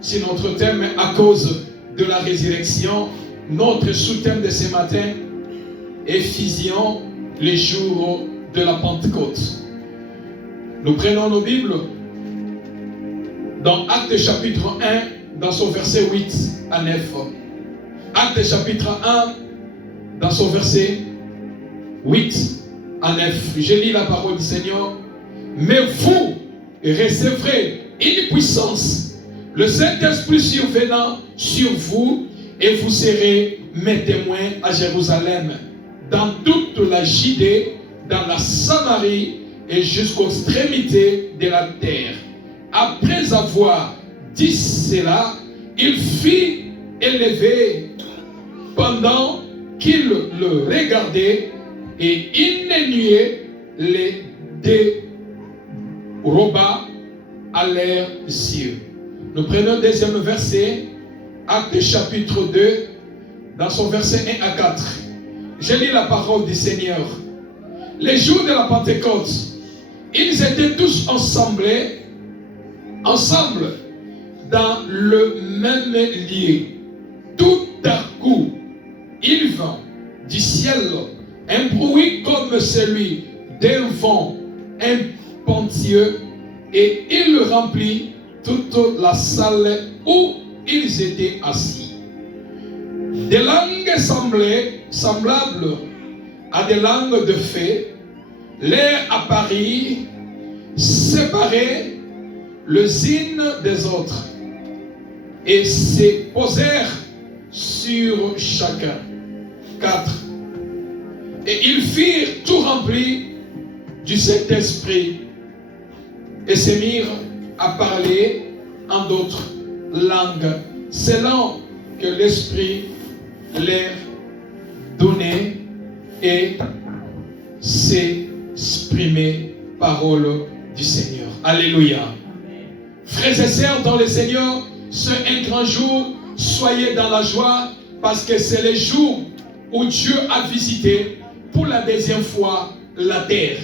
sur notre thème à cause de la résurrection. Notre sous-thème de ce matin est Éphésiens, les jours de la Pentecôte. Nous prenons nos Bibles dans Actes chapitre 1, dans son verset 8 à 9. Actes chapitre 1, dans son verset 8 à 9. Je lis la parole du Seigneur. Mais vous recevrez une puissance, le Saint-Esprit survenant sur vous, et vous serez mes témoins à Jérusalem, dans toute la Judée, dans la Samarie et jusqu'aux extrémités de la terre. Après avoir dit cela, il fit élever pendant qu'il le regardait, et innué les déroba à leurs yeux. Nous prenons le deuxième verset, Actes chapitre 2, dans son verset 1 à 4. Je lis la parole du Seigneur. Les jours de la Pentecôte, ils étaient tous ensemble dans le même lieu. Tout à coup, il vint du ciel un bruit comme celui d'un vent impétueux, et il remplit toute la salle où ils étaient assis. Des langues semblables à des langues de feu leur apparurent, séparées les unes des autres, et se posèrent sur chacun. 4. Et ils firent tout rempli du Saint-Esprit, et se mirent à parler en d'autres langues, selon que l'Esprit leur donnait, et s'exprimer parole du Seigneur. Alléluia. Frères et sœurs dans le Seigneur, c'est un grand jour. Soyez dans la joie, parce que c'est le jour où Dieu a visité pour la deuxième fois la terre.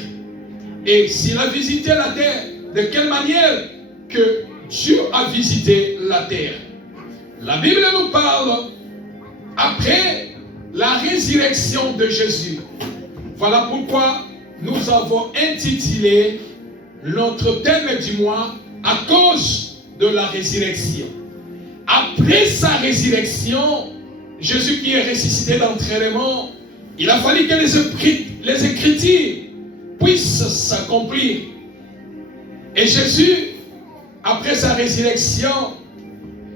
Et s'il a visité la terre, de quelle manière que Dieu a visité la terre? La Bible nous parle après la résurrection de Jésus. Voilà pourquoi nous avons intitulé notre thème du mois à cause de la résurrection. Après sa résurrection, Jésus qui est ressuscité d'entraînement, il a fallu que les Écritures puissent s'accomplir. Et Jésus, après sa résurrection,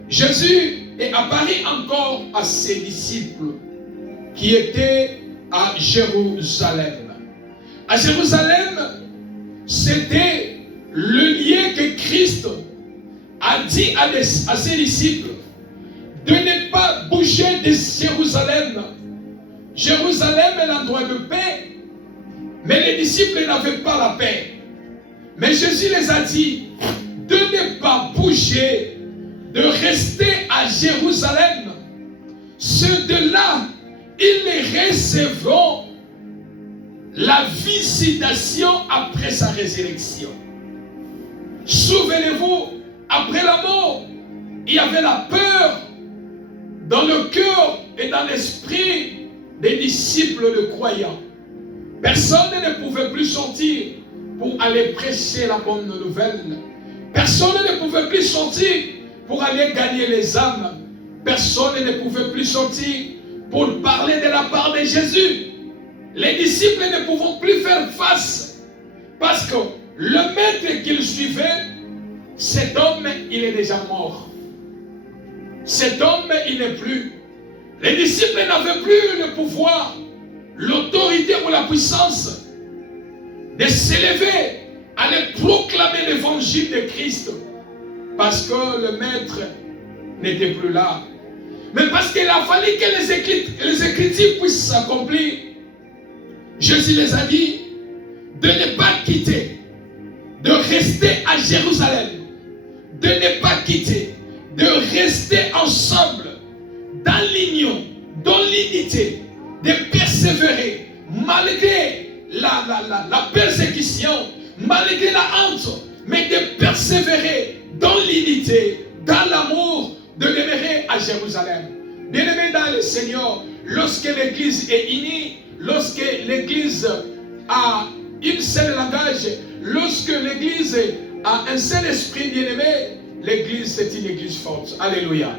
Jésus est apparu encore à ses disciples qui étaient à Jérusalem. À Jérusalem, c'était le lieu que Christ a dit à ses disciples de ne pas bouger de Jérusalem. Jérusalem est l'endroit de paix, mais les disciples n'avaient pas la paix. Mais Jésus les a dit de ne pas bouger, de rester à Jérusalem. Ceux de là, ils les recevront la visitation après sa résurrection. Souvenez-vous, après la mort, il y avait la peur dans le cœur et dans l'esprit des disciples de croyants. Personne ne pouvait plus sortir pour aller prêcher la bonne nouvelle. Personne ne pouvait plus sortir pour aller gagner les âmes. Personne ne pouvait plus sortir pour parler de la part de Jésus. Les disciples ne pouvaient plus faire face, parce que le maître qu'ils suivaient, cet homme, il est déjà mort. Cet homme, il n'est plus. Les disciples n'avaient plus le pouvoir, l'autorité ou la puissance de s'élever, aller proclamer l'évangile de Christ, parce que le maître n'était plus là. Mais parce qu'il a fallu que les Écritures puissent s'accomplir, Jésus les a dit de ne pas quitter, de rester à Jérusalem, de ne pas quitter, de rester ensemble, dans l'union, dans l'unité, de persévérer, malgré la persécution, malgré la honte, mais de persévérer dans l'unité, dans l'amour, de demeurer à Jérusalem. Bien-aimés dans le Seigneur, lorsque l'Église est unie, lorsque l'Église a un seul langage, lorsque l'Église a un seul esprit, bien-aimé, l'Église c'est une Église forte. Alléluia.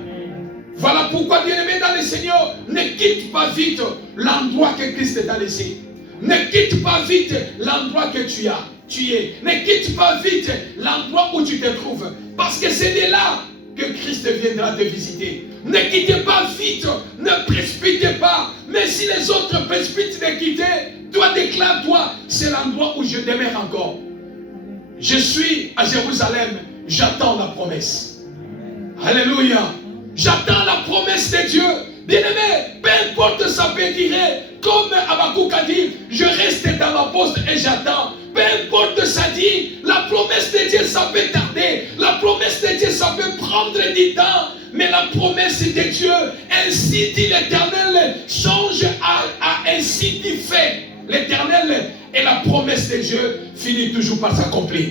Voilà pourquoi, bien-aimé dans le Seigneur, ne quitte pas vite l'endroit que Christ t'a laissé. Ne quitte pas vite l'endroit que tu es. Ne quitte pas vite l'endroit où tu te trouves. Parce que c'est de là que Christ viendra te visiter. Ne quittez pas vite, ne précipitez pas. Mais si les autres précipitent de quitter, toi déclare-toi, c'est l'endroit où je demeure encore. Je suis à Jérusalem, j'attends la promesse. Alléluia. J'attends la promesse de Dieu. Bien-aimé, peu importe ça peut durer. Comme Habakkuk a dit, je reste dans ma poste et j'attends. Peu importe ça dit, la promesse de Dieu ça peut tarder. La promesse de Dieu ça peut prendre du temps. Mais la promesse de Dieu, ainsi dit l'Éternel, change à ainsi dit fait. L'Éternel et la promesse de Dieu finit toujours par s'accomplir.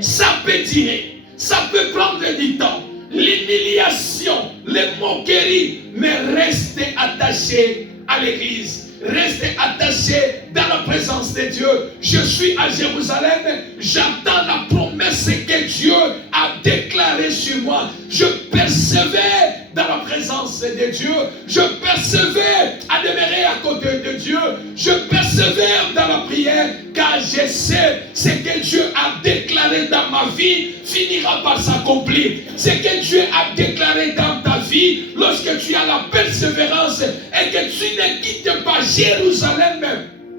Ça peut durer, ça peut prendre du temps. L'humiliation, les moqueries, mais restez attachés à l'église. Restez attachés dans la présence de Dieu. Je suis à Jérusalem, j'attends la promesse que Dieu a déclarée sur moi. Je persévère dans la présence de Dieu. Je persévère à demeurer à côté de Dieu. Je persévère dans la prière, car je sais ce que Dieu a déclaré dans ma vie finira par s'accomplir. Ce que Dieu a déclaré dans ta vie, lorsque tu as la persévérance et que tu ne quittes pas Jérusalem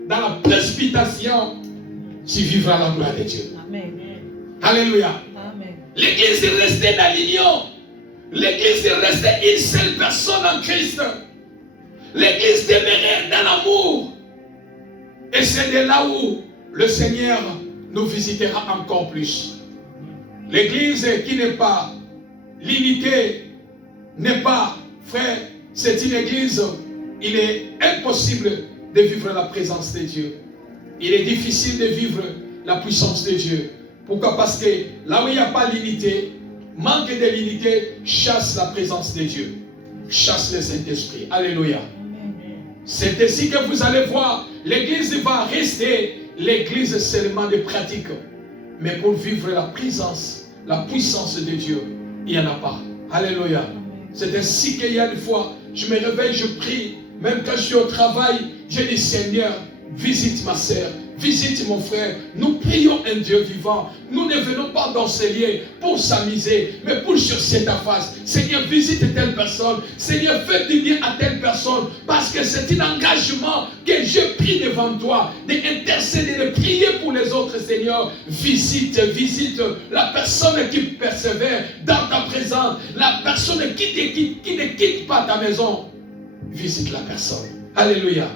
dans la précipitation, tu vivras la gloire de Dieu. Amen. Alléluia. Amen. L'église est restée dans l'union. L'église est restée une seule personne en Christ. L'église demeurait dans l'amour. Et c'est de là où le Seigneur nous visitera encore plus. L'église qui n'est pas l'unité, n'est pas, frère, c'est une église, il est impossible de vivre la présence de Dieu. Il est difficile de vivre la puissance de Dieu. Pourquoi? Parce que là où il n'y a pas l'unité, manque de l'unité chasse la présence de Dieu, chasse le Saint-Esprit. Alléluia. C'est ainsi que vous allez voir, l'église va rester l'église seulement de pratique. Mais pour vivre la présence, la puissance de Dieu, il n'y en a pas. Alléluia. C'est ainsi qu'il y a des fois, je me réveille, je prie, même quand je suis au travail, je dis Seigneur, visite ma sœur, visite mon frère. Nous prions un Dieu vivant. Nous ne venons pas dans ces lieux pour s'amuser, mais pour chercher ta face. Seigneur, visite telle personne. Seigneur, fais du bien à telle personne. Parce que c'est un engagement que je prie devant toi. D'intercéder, de prier pour les autres, Seigneur. Visite la personne qui persévère dans ta présence. La personne qui ne quitte pas ta maison. Visite la personne. Alléluia.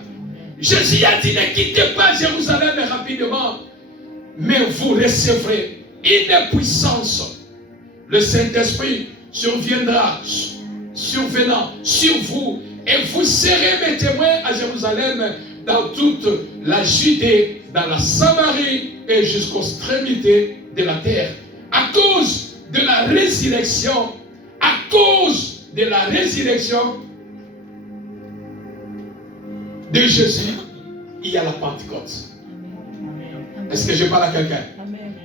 Jésus a dit, ne quittez pas Jérusalem rapidement, mais vous recevrez une puissance. Le Saint-Esprit survenant sur vous, et vous serez mes témoins à Jérusalem, dans toute la Judée, dans la Samarie et jusqu'aux extrémités de la terre. À cause de la résurrection, de Jésus, il y a la Pentecôte. Est-ce que je parle à quelqu'un?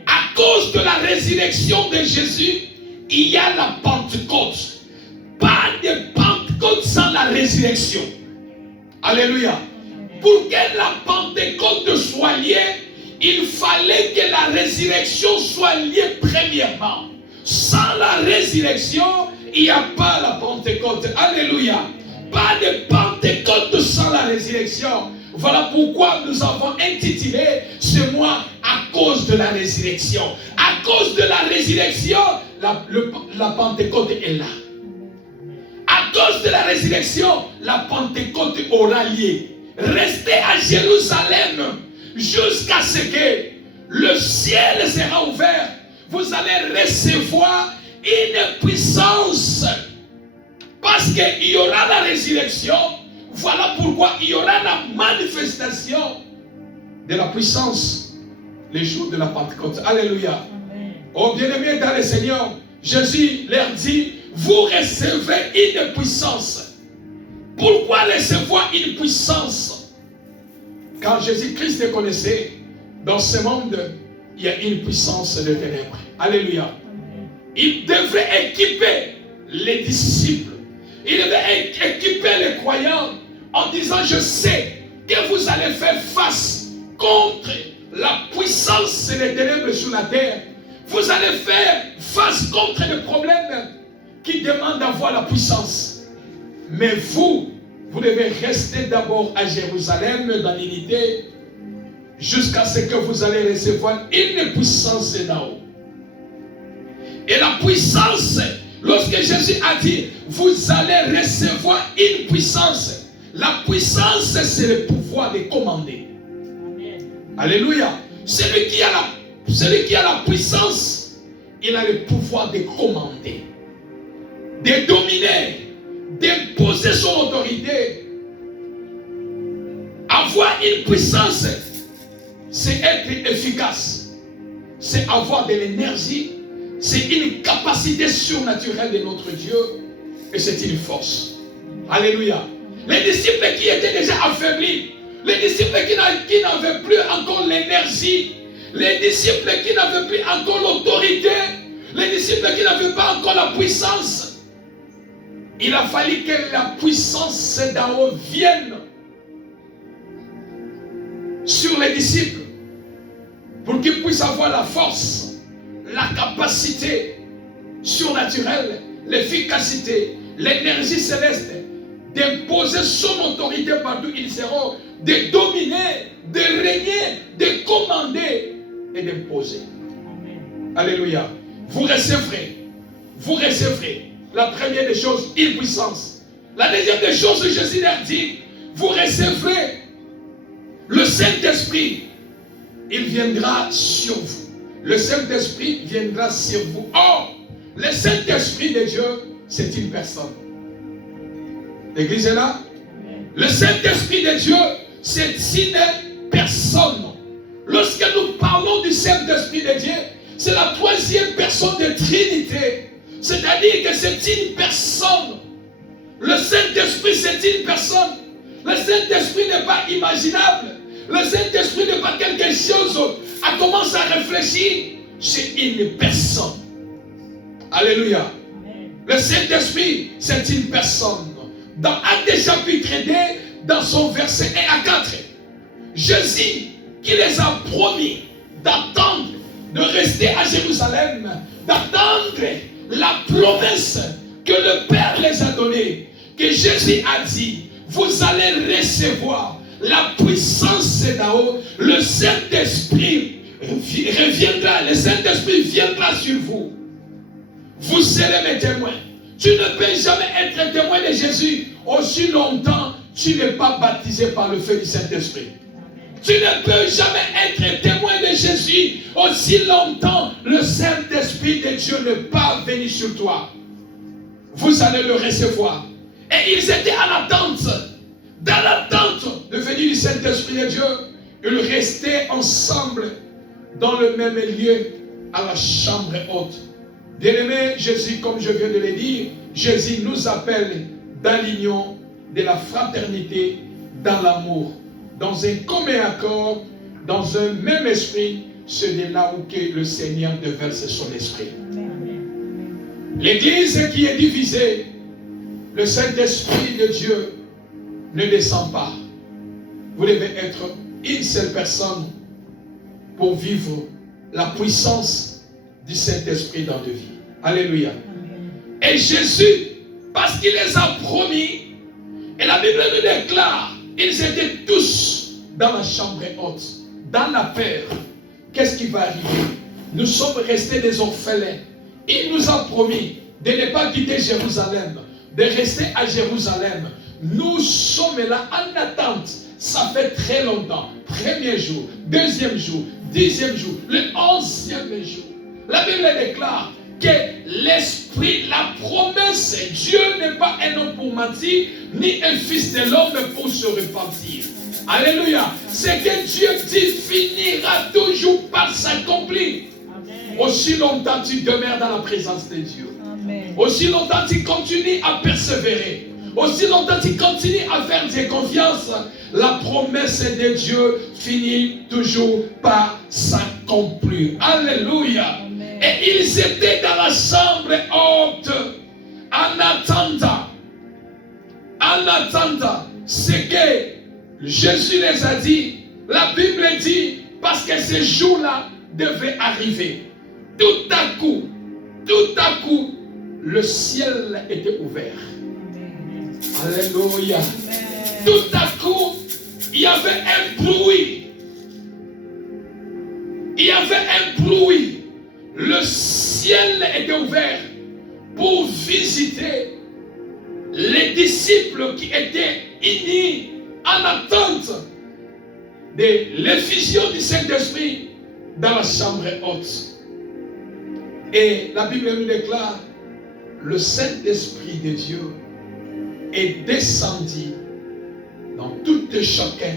À cause de la résurrection de Jésus, il y a la Pentecôte. Pas de Pentecôte sans la résurrection. Alléluia. Pour que la Pentecôte soit liée, il fallait que la résurrection soit liée premièrement. Sans la résurrection, il n'y a pas la Pentecôte. Alléluia. Pas de Pentecôte sans la résurrection. Voilà pourquoi nous avons intitulé ce mois à cause de la résurrection. À cause de la résurrection, la Pentecôte est là. À cause de la résurrection, la Pentecôte aura lieu. Restez à Jérusalem jusqu'à ce que le ciel sera ouvert. Vous allez recevoir une puissance. Parce qu'il y aura la résurrection, voilà pourquoi il y aura la manifestation de la puissance les jours de la Pentecôte. Alléluia. Amen. Oh bien-aimés dans le Seigneur, Jésus leur dit, vous recevez une puissance. Pourquoi recevoir une puissance? Quand Jésus-Christ les connaissait, dans ce monde, il y a une puissance de ténèbres. Alléluia. Il devait équiper les disciples. Il devait équiper les croyants en disant, je sais que vous allez faire face contre la puissance des ténèbres sur la terre. Vous allez faire face contre les problèmes qui demandent d'avoir la puissance. Mais vous devez rester d'abord à Jérusalem dans l'unité jusqu'à ce que vous allez recevoir une puissance d'en haut. Et la puissance, lorsque Jésus a dit, vous allez recevoir une puissance, la puissance, c'est le pouvoir de commander. Amen. Alléluia. Celui qui a la puissance, il a le pouvoir de commander, de dominer, d'imposer son autorité. Avoir une puissance, c'est être efficace, c'est avoir de l'énergie, c'est une capacité surnaturelle de notre Dieu et c'est une force. Alléluia. Les disciples qui étaient déjà affaiblis, les disciples qui n'avaient plus encore l'énergie, les disciples qui n'avaient plus encore l'autorité, les disciples qui n'avaient pas encore la puissance, il a fallu que la puissance d'en haut vienne sur les disciples pour qu'ils puissent avoir la force, la capacité surnaturelle, l'efficacité, l'énergie céleste d'imposer son autorité partout ils seront, de dominer, de régner, de commander et d'imposer. Alléluia. Vous recevrez la première des choses, une puissance. La deuxième des choses, Jésus leur dit, vous recevrez le Saint-Esprit. Il viendra sur vous. Le Saint-Esprit viendra sur vous. Or, le Saint-Esprit de Dieu, c'est une personne. L'église est là? Le Saint-Esprit de Dieu, c'est une personne. Lorsque nous parlons du Saint-Esprit de Dieu, c'est la troisième personne de Trinité. C'est-à-dire que c'est une personne. Le Saint-Esprit, c'est une personne. Le Saint-Esprit n'est pas imaginable. Le Saint-Esprit n'est pas quelque chose à commencer à réfléchir. C'est une personne. Alléluia. Le Saint-Esprit, c'est une personne. Dans Actes chapitre 2, dans son verset 1 à 4, Jésus qui les a promis d'attendre, de rester à Jérusalem, d'attendre la promesse que le Père les a donnée, que Jésus a dit, vous allez recevoir la puissance d'en haut, le Saint-Esprit reviendra, le Saint-Esprit viendra sur vous. Vous serez mes témoins. Tu ne peux jamais être témoin de Jésus aussi longtemps tu n'es pas baptisé par le feu du Saint-Esprit. Tu ne peux jamais être témoin de Jésus aussi longtemps le Saint-Esprit de Dieu n'est pas venu sur toi. Vous allez le recevoir. Et ils étaient à l'attente. Dans l'attente de venir du Saint-Esprit de Dieu, ils restaient ensemble dans le même lieu à la chambre haute. Bien-aimé, Jésus, comme je viens de le dire, Jésus nous appelle dans l'union de la fraternité, dans l'amour, dans un commun accord, dans un même esprit. C'est de là où que le Seigneur déverse son esprit. L'église qui est divisée, le Saint-Esprit de Dieu ne descend pas. Vous devez être une seule personne pour vivre la puissance du Saint-Esprit dans nos vies. Alléluia. Et Jésus, parce qu'il les a promis, et la Bible nous déclare, ils étaient tous dans la chambre haute, dans la paix. Qu'est-ce qui va arriver? Nous sommes restés des orphelins. Il nous a promis de ne pas quitter Jérusalem, de rester à Jérusalem. Nous sommes là en attente. Ça fait très longtemps. Premier jour, deuxième jour, 10e jour, le 11e jour. La Bible déclare que l'esprit, la promesse, Dieu n'est pas un homme pour mentir, ni un fils de l'homme pour se repentir. Alléluia. Ce que Dieu dit finira toujours par s'accomplir. Aussi longtemps tu demeures dans la présence de Dieu. Amen. Aussi longtemps tu continues à persévérer. Aussi longtemps tu continues à faire des confiances, la promesse de Dieu finit toujours par s'accomplir. Alléluia. Amen. Et ils étaient dans la chambre haute en attendant ce que Jésus les a dit. La Bible dit, parce que ce jour-là devait arriver. Tout à coup, le ciel était ouvert. Alléluia. Tout à coup, il y avait un bruit. Le ciel était ouvert pour visiter les disciples qui étaient unis en attente de l'effusion du Saint-Esprit dans la chambre haute. Et la Bible nous déclare, le Saint-Esprit de Dieu est descendu dans tout chacun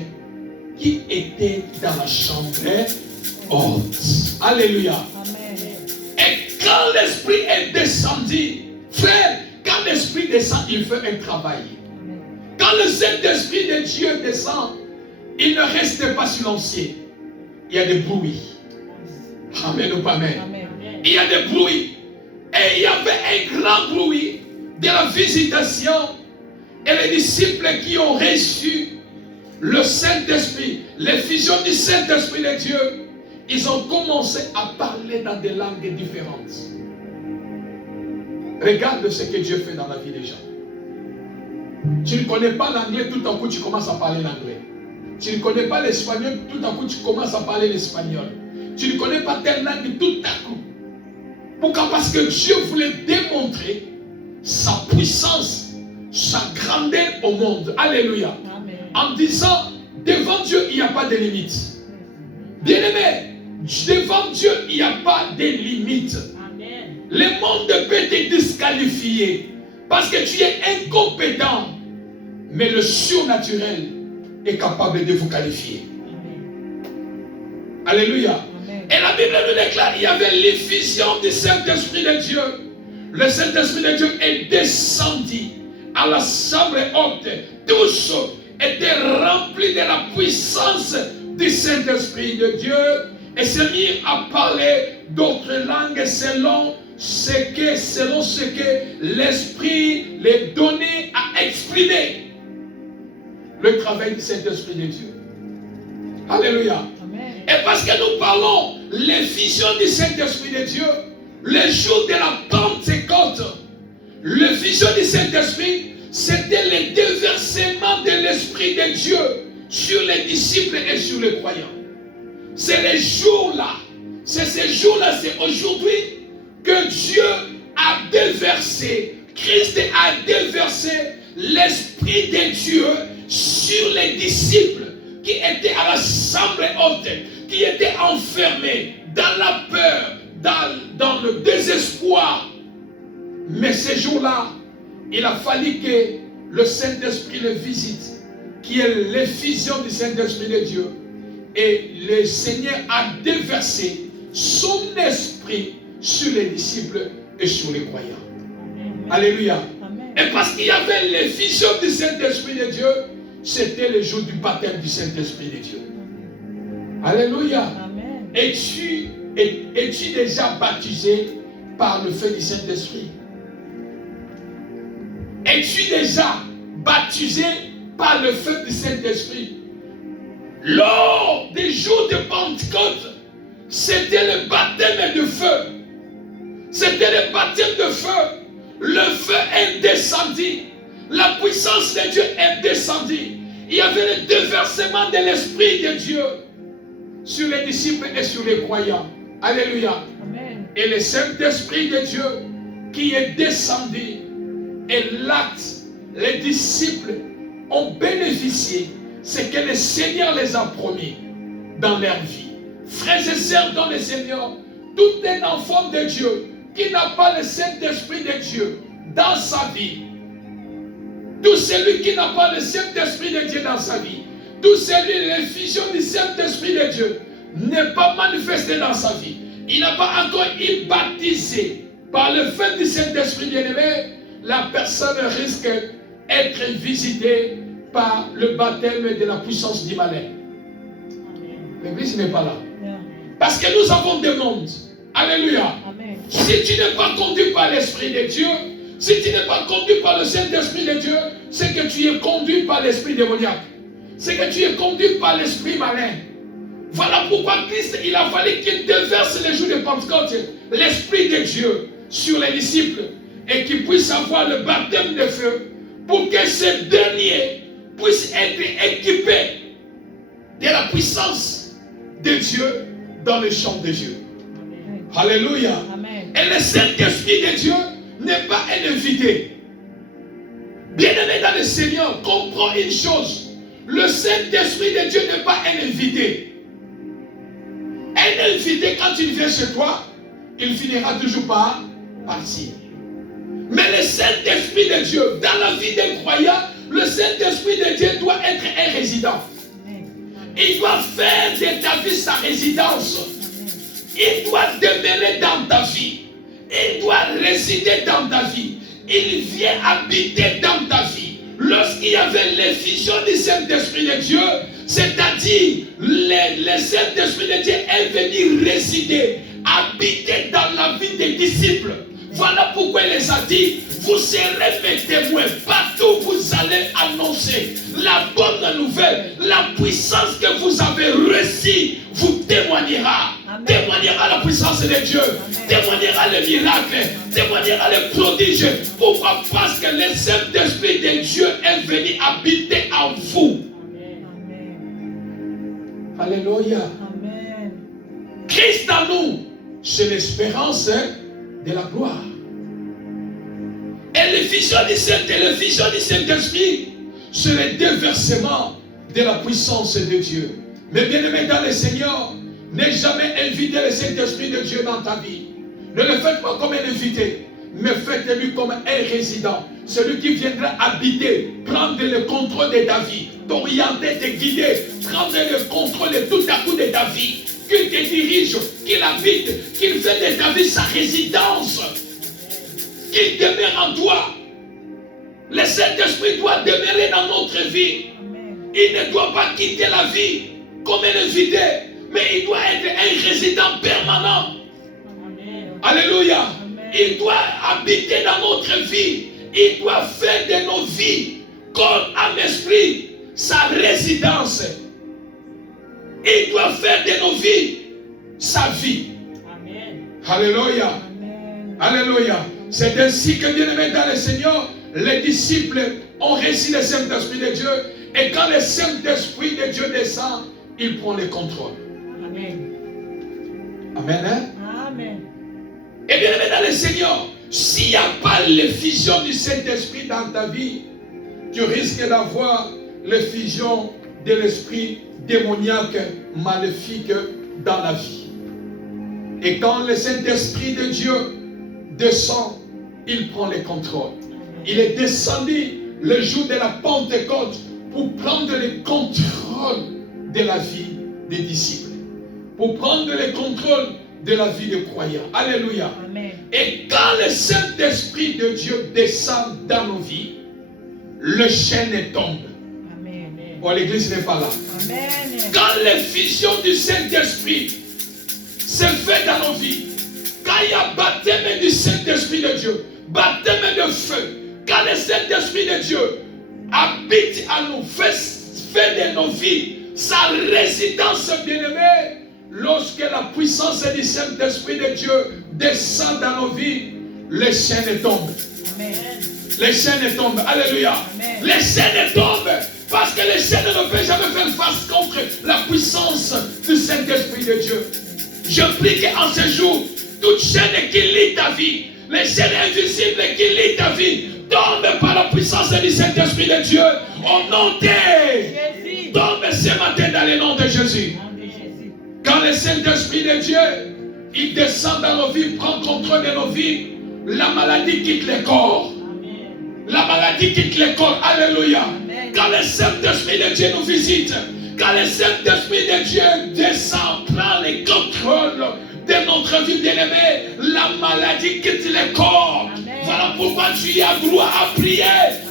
qui était dans la chambre haute. Alléluia. Amen. Et quand l'Esprit est descendu, frère, quand l'Esprit descend, il fait un travail. Quand le Saint-Esprit de Dieu descend, il ne reste pas silencieux. Il y a des bruits. Amen ou pas amen. Amen. Il y a des bruits. Et il y avait un grand bruit de la visitation. Et les disciples qui ont reçu le Saint-Esprit, l'effusion du Saint-Esprit de Dieu, ils ont commencé à parler dans des langues différentes. Regarde ce que Dieu fait dans la vie des gens. Tu ne connais pas l'anglais, tout à coup tu commences à parler l'anglais. Tu ne connais pas l'espagnol, tout à coup tu commences à parler l'espagnol. Tu ne connais pas telle langue, tout à coup. Pourquoi? Parce que Dieu voulait démontrer sa puissance, sa grandeur au monde. Alléluia. Amen. En disant, devant Dieu, il n'y a pas de limite. Bien-aimé, devant Dieu, il n'y a pas de limite. Amen. Le monde peut te disqualifier parce que tu es incompétent. Mais le surnaturel est capable de vous qualifier. Alléluia. Amen. Et la Bible nous déclare, il y avait l'effusion du Saint-Esprit de Dieu. Le Saint-Esprit de Dieu est descendu à la chambre haute. Tous étaient remplis de la puissance du Saint-Esprit de Dieu et se mirent à parler d'autres langues selon ce que l'Esprit les donnait à exprimer. Le travail du Saint-Esprit de Dieu. Alléluia. Amen. Et parce que nous parlons l'effusion du Saint-Esprit de Dieu, le jour de la Pentecôte, l'effusion du Saint-Esprit, c'était le déversement de l'Esprit de Dieu sur les disciples et sur les croyants. C'est les jours-là, c'est ces jours-là, c'est aujourd'hui que Dieu a déversé, Christ a déversé l'Esprit de Dieu sur les disciples qui étaient à la chambre haute, qui étaient enfermés dans la peur, dans le désespoir. Mais ces jours-là, il a fallu que le Saint-Esprit le visite, qui est l'effusion du Saint-Esprit de Dieu. Et le Seigneur a déversé son esprit sur les disciples et sur les croyants. Alléluia. Amen. Et parce qu'il y avait l'effusion du Saint-Esprit de Dieu, c'était le jour du baptême du Saint-Esprit de Dieu. Alléluia. Amen. Es-tu déjà baptisé par le feu du Saint-Esprit? Es-tu déjà baptisé par le feu du Saint-Esprit? Lors des jours de Pentecôte, c'était le baptême de feu. C'était le baptême de feu. Le feu est descendu. La puissance de Dieu est descendue. Il y avait le déversement de l'Esprit de Dieu sur les disciples et sur les croyants. Alléluia. Amen. Et le Saint-Esprit de Dieu qui est descendu, et l'acte, les disciples ont bénéficié ce que le Seigneur les a promis dans leur vie. Frères et sœurs dans le Seigneur, tout un enfant de Dieu qui n'a pas le Saint-Esprit de Dieu dans sa vie, tout celui qui n'a pas le Saint-Esprit de Dieu dans sa vie, tout celui, l'effusion du Saint-Esprit de Dieu n'est pas manifesté dans sa vie, il n'a pas encore été baptisé par le fait du Saint-Esprit bien-aimé, la personne risque d'être visitée par le baptême de la puissance du malin. L'église n'est pas là. Parce que nous avons des mondes. Alléluia. Amen. Si tu n'es pas conduit par l'Esprit de Dieu, si tu n'es pas conduit par le Saint-Esprit de Dieu, c'est que tu es conduit par l'esprit démoniaque. C'est que tu es conduit par l'esprit malin. Voilà pourquoi Christ, il a fallu qu'il déverse les jours de Pentecôte, l'Esprit de Dieu sur les disciples et qu'ils puissent avoir le baptême de feu pour que ces derniers puissent être équipés de la puissance de Dieu dans le champ de Dieu. Amen. Alléluia. Amen. Et le Saint-Esprit de Dieu n'est pas un invité. Bien-aimé dans le Seigneur, comprends une chose. Le Saint-Esprit de Dieu n'est pas un invité. Un invité, quand il vient chez toi, il finira toujours par partir. Mais le Saint-Esprit de Dieu, dans la vie des croyants, le Saint-Esprit de Dieu doit être un résident. Il doit faire de ta vie sa résidence. Il doit demeurer dans ta vie. Il doit résider dans ta vie. Il vient habiter dans ta vie. Lorsqu'il y avait l'effusion du Saint-Esprit de Dieu, c'est-à-dire le Saint-Esprit de Dieu est venu résider, habiter dans la vie des disciples. Voilà pourquoi il les a dit, vous serez mes témoins, partout vous allez annoncer la bonne nouvelle, la puissance que vous avez reçue vous témoignera. Amen. Témoignera la puissance de Dieu. Amen. Témoignera le miracle. Amen. Témoignera le prodige. Pourquoi? Parce que le Saint-Esprit de Dieu est venu habiter en vous. Amen. Alléluia. Amen. Christ en nous, c'est l'espérance de la gloire. Et l'effusion du Saint-Esprit, c'est le déversement de la puissance de Dieu. Mais bien-aimé dans le Seigneur, n'aie jamais invité le Saint-Esprit de Dieu dans ta vie. Ne le faites pas comme un invité, mais faites-le comme un résident. Celui qui viendra habiter, prendre le contrôle de ta vie, t'orienter, te guider, prendre le contrôle de tout à coup de ta vie. Qu'il te dirige, qu'il habite, qu'il fait de ta vie sa résidence. Qu'il demeure en toi. Le Saint-Esprit doit demeurer dans notre vie. Il ne doit pas quitter la vie comme un invité, mais il doit être un résident permanent. Amen. Alléluia. Amen. Il doit habiter dans notre vie. Il doit faire de nos vies, corps, âme, esprit, sa résidence. Il doit faire de nos vies sa vie. Amen. Alléluia. Amen. Alléluia. C'est ainsi que, bien-aimés dans le Seigneur, les disciples ont reçu le Saint-Esprit de Dieu. Et quand le Saint-Esprit de Dieu descend, il prend le contrôle. Amen. Amen. Hein? Amen. Et bien-aimé dans le Seigneur, s'il n'y a pas l'effusion du Saint-Esprit dans ta vie, tu risques d'avoir l'effusion de l'esprit démoniaque maléfique dans la vie. Et quand le Saint-Esprit de Dieu descend, il prend le contrôle. Il est descendu le jour de la Pentecôte pour prendre le contrôle de la vie des disciples, pour prendre le contrôle de la vie des croyants. Alléluia. Amen. Et quand le Saint-Esprit de Dieu descend dans nos vies, le chaîne tombe. Amen. Oh, l'église n'est pas là. Amen. Quand l'effusion du Saint-Esprit se fait dans nos vies, quand il y a baptême du Saint-Esprit de Dieu, baptême de feu, quand le Saint-Esprit de Dieu habite à nous, fait de nos vies sa résidence bien-aimée, lorsque la puissance du Saint-Esprit de Dieu descend dans nos vies, les chaînes tombent. Amen. Les chaînes tombent. Alléluia. Amen. Les chaînes tombent parce que les chaînes ne peuvent jamais faire face contre la puissance du Saint-Esprit de Dieu. Je prie qu'en ce jour, toute chaîne qui lie ta vie, les chaînes invisibles qui lient ta vie, tombent par la puissance du Saint-Esprit de Dieu. Au nom de Jésus. Tombe ce matin dans le nom de Jésus. Quand le Saint-Esprit de Dieu, il descend dans nos vies, prend contrôle de nos vies, la maladie quitte le corps. La maladie quitte le corps. Alléluia. Amen. Quand le Saint-Esprit de Dieu nous visite, quand le Saint-Esprit de Dieu descend, prend le contrôle de notre vie, bien-aimé, la maladie quitte les corps. Amen. Voilà pourquoi tu as droit à prier.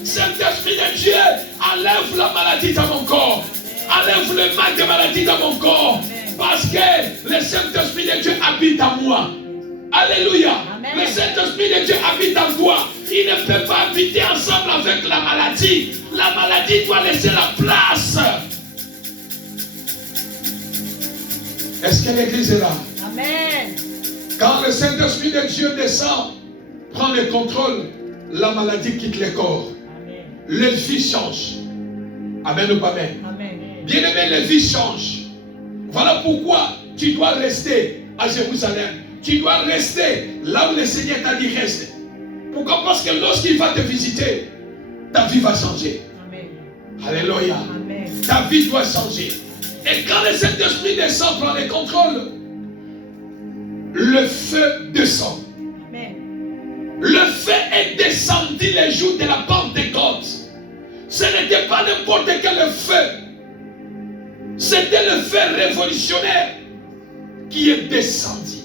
Saint-Esprit de Dieu, enlève la maladie dans mon corps. Enlève le mal de maladie dans mon corps. Parce que le Saint-Esprit de Dieu habite en moi. Alléluia. Amen. Le Saint-Esprit de Dieu habite en toi. Il ne peut pas habiter ensemble avec la maladie. La maladie doit laisser la place. Est-ce que l'église est là? Amen. Quand le Saint-Esprit de Dieu descend, prend le contrôle, la maladie quitte le corps. Amen. Les vies changent. Amen ou pas amen? Amen. Bien-aimé, les vies changent. Voilà pourquoi tu dois rester à Jérusalem. Tu dois rester là où le Seigneur t'a dit reste. Pourquoi? Parce que lorsqu'il va te visiter, ta vie va changer. Amen. Alléluia. Amen. Ta vie doit changer. Et quand le Saint-Esprit descend, prend le contrôle, le feu descend. Amen. Le feu est descendu les jours de la Pentecôte. Ce n'était pas n'importe quel feu. C'était le feu révolutionnaire qui est descendu.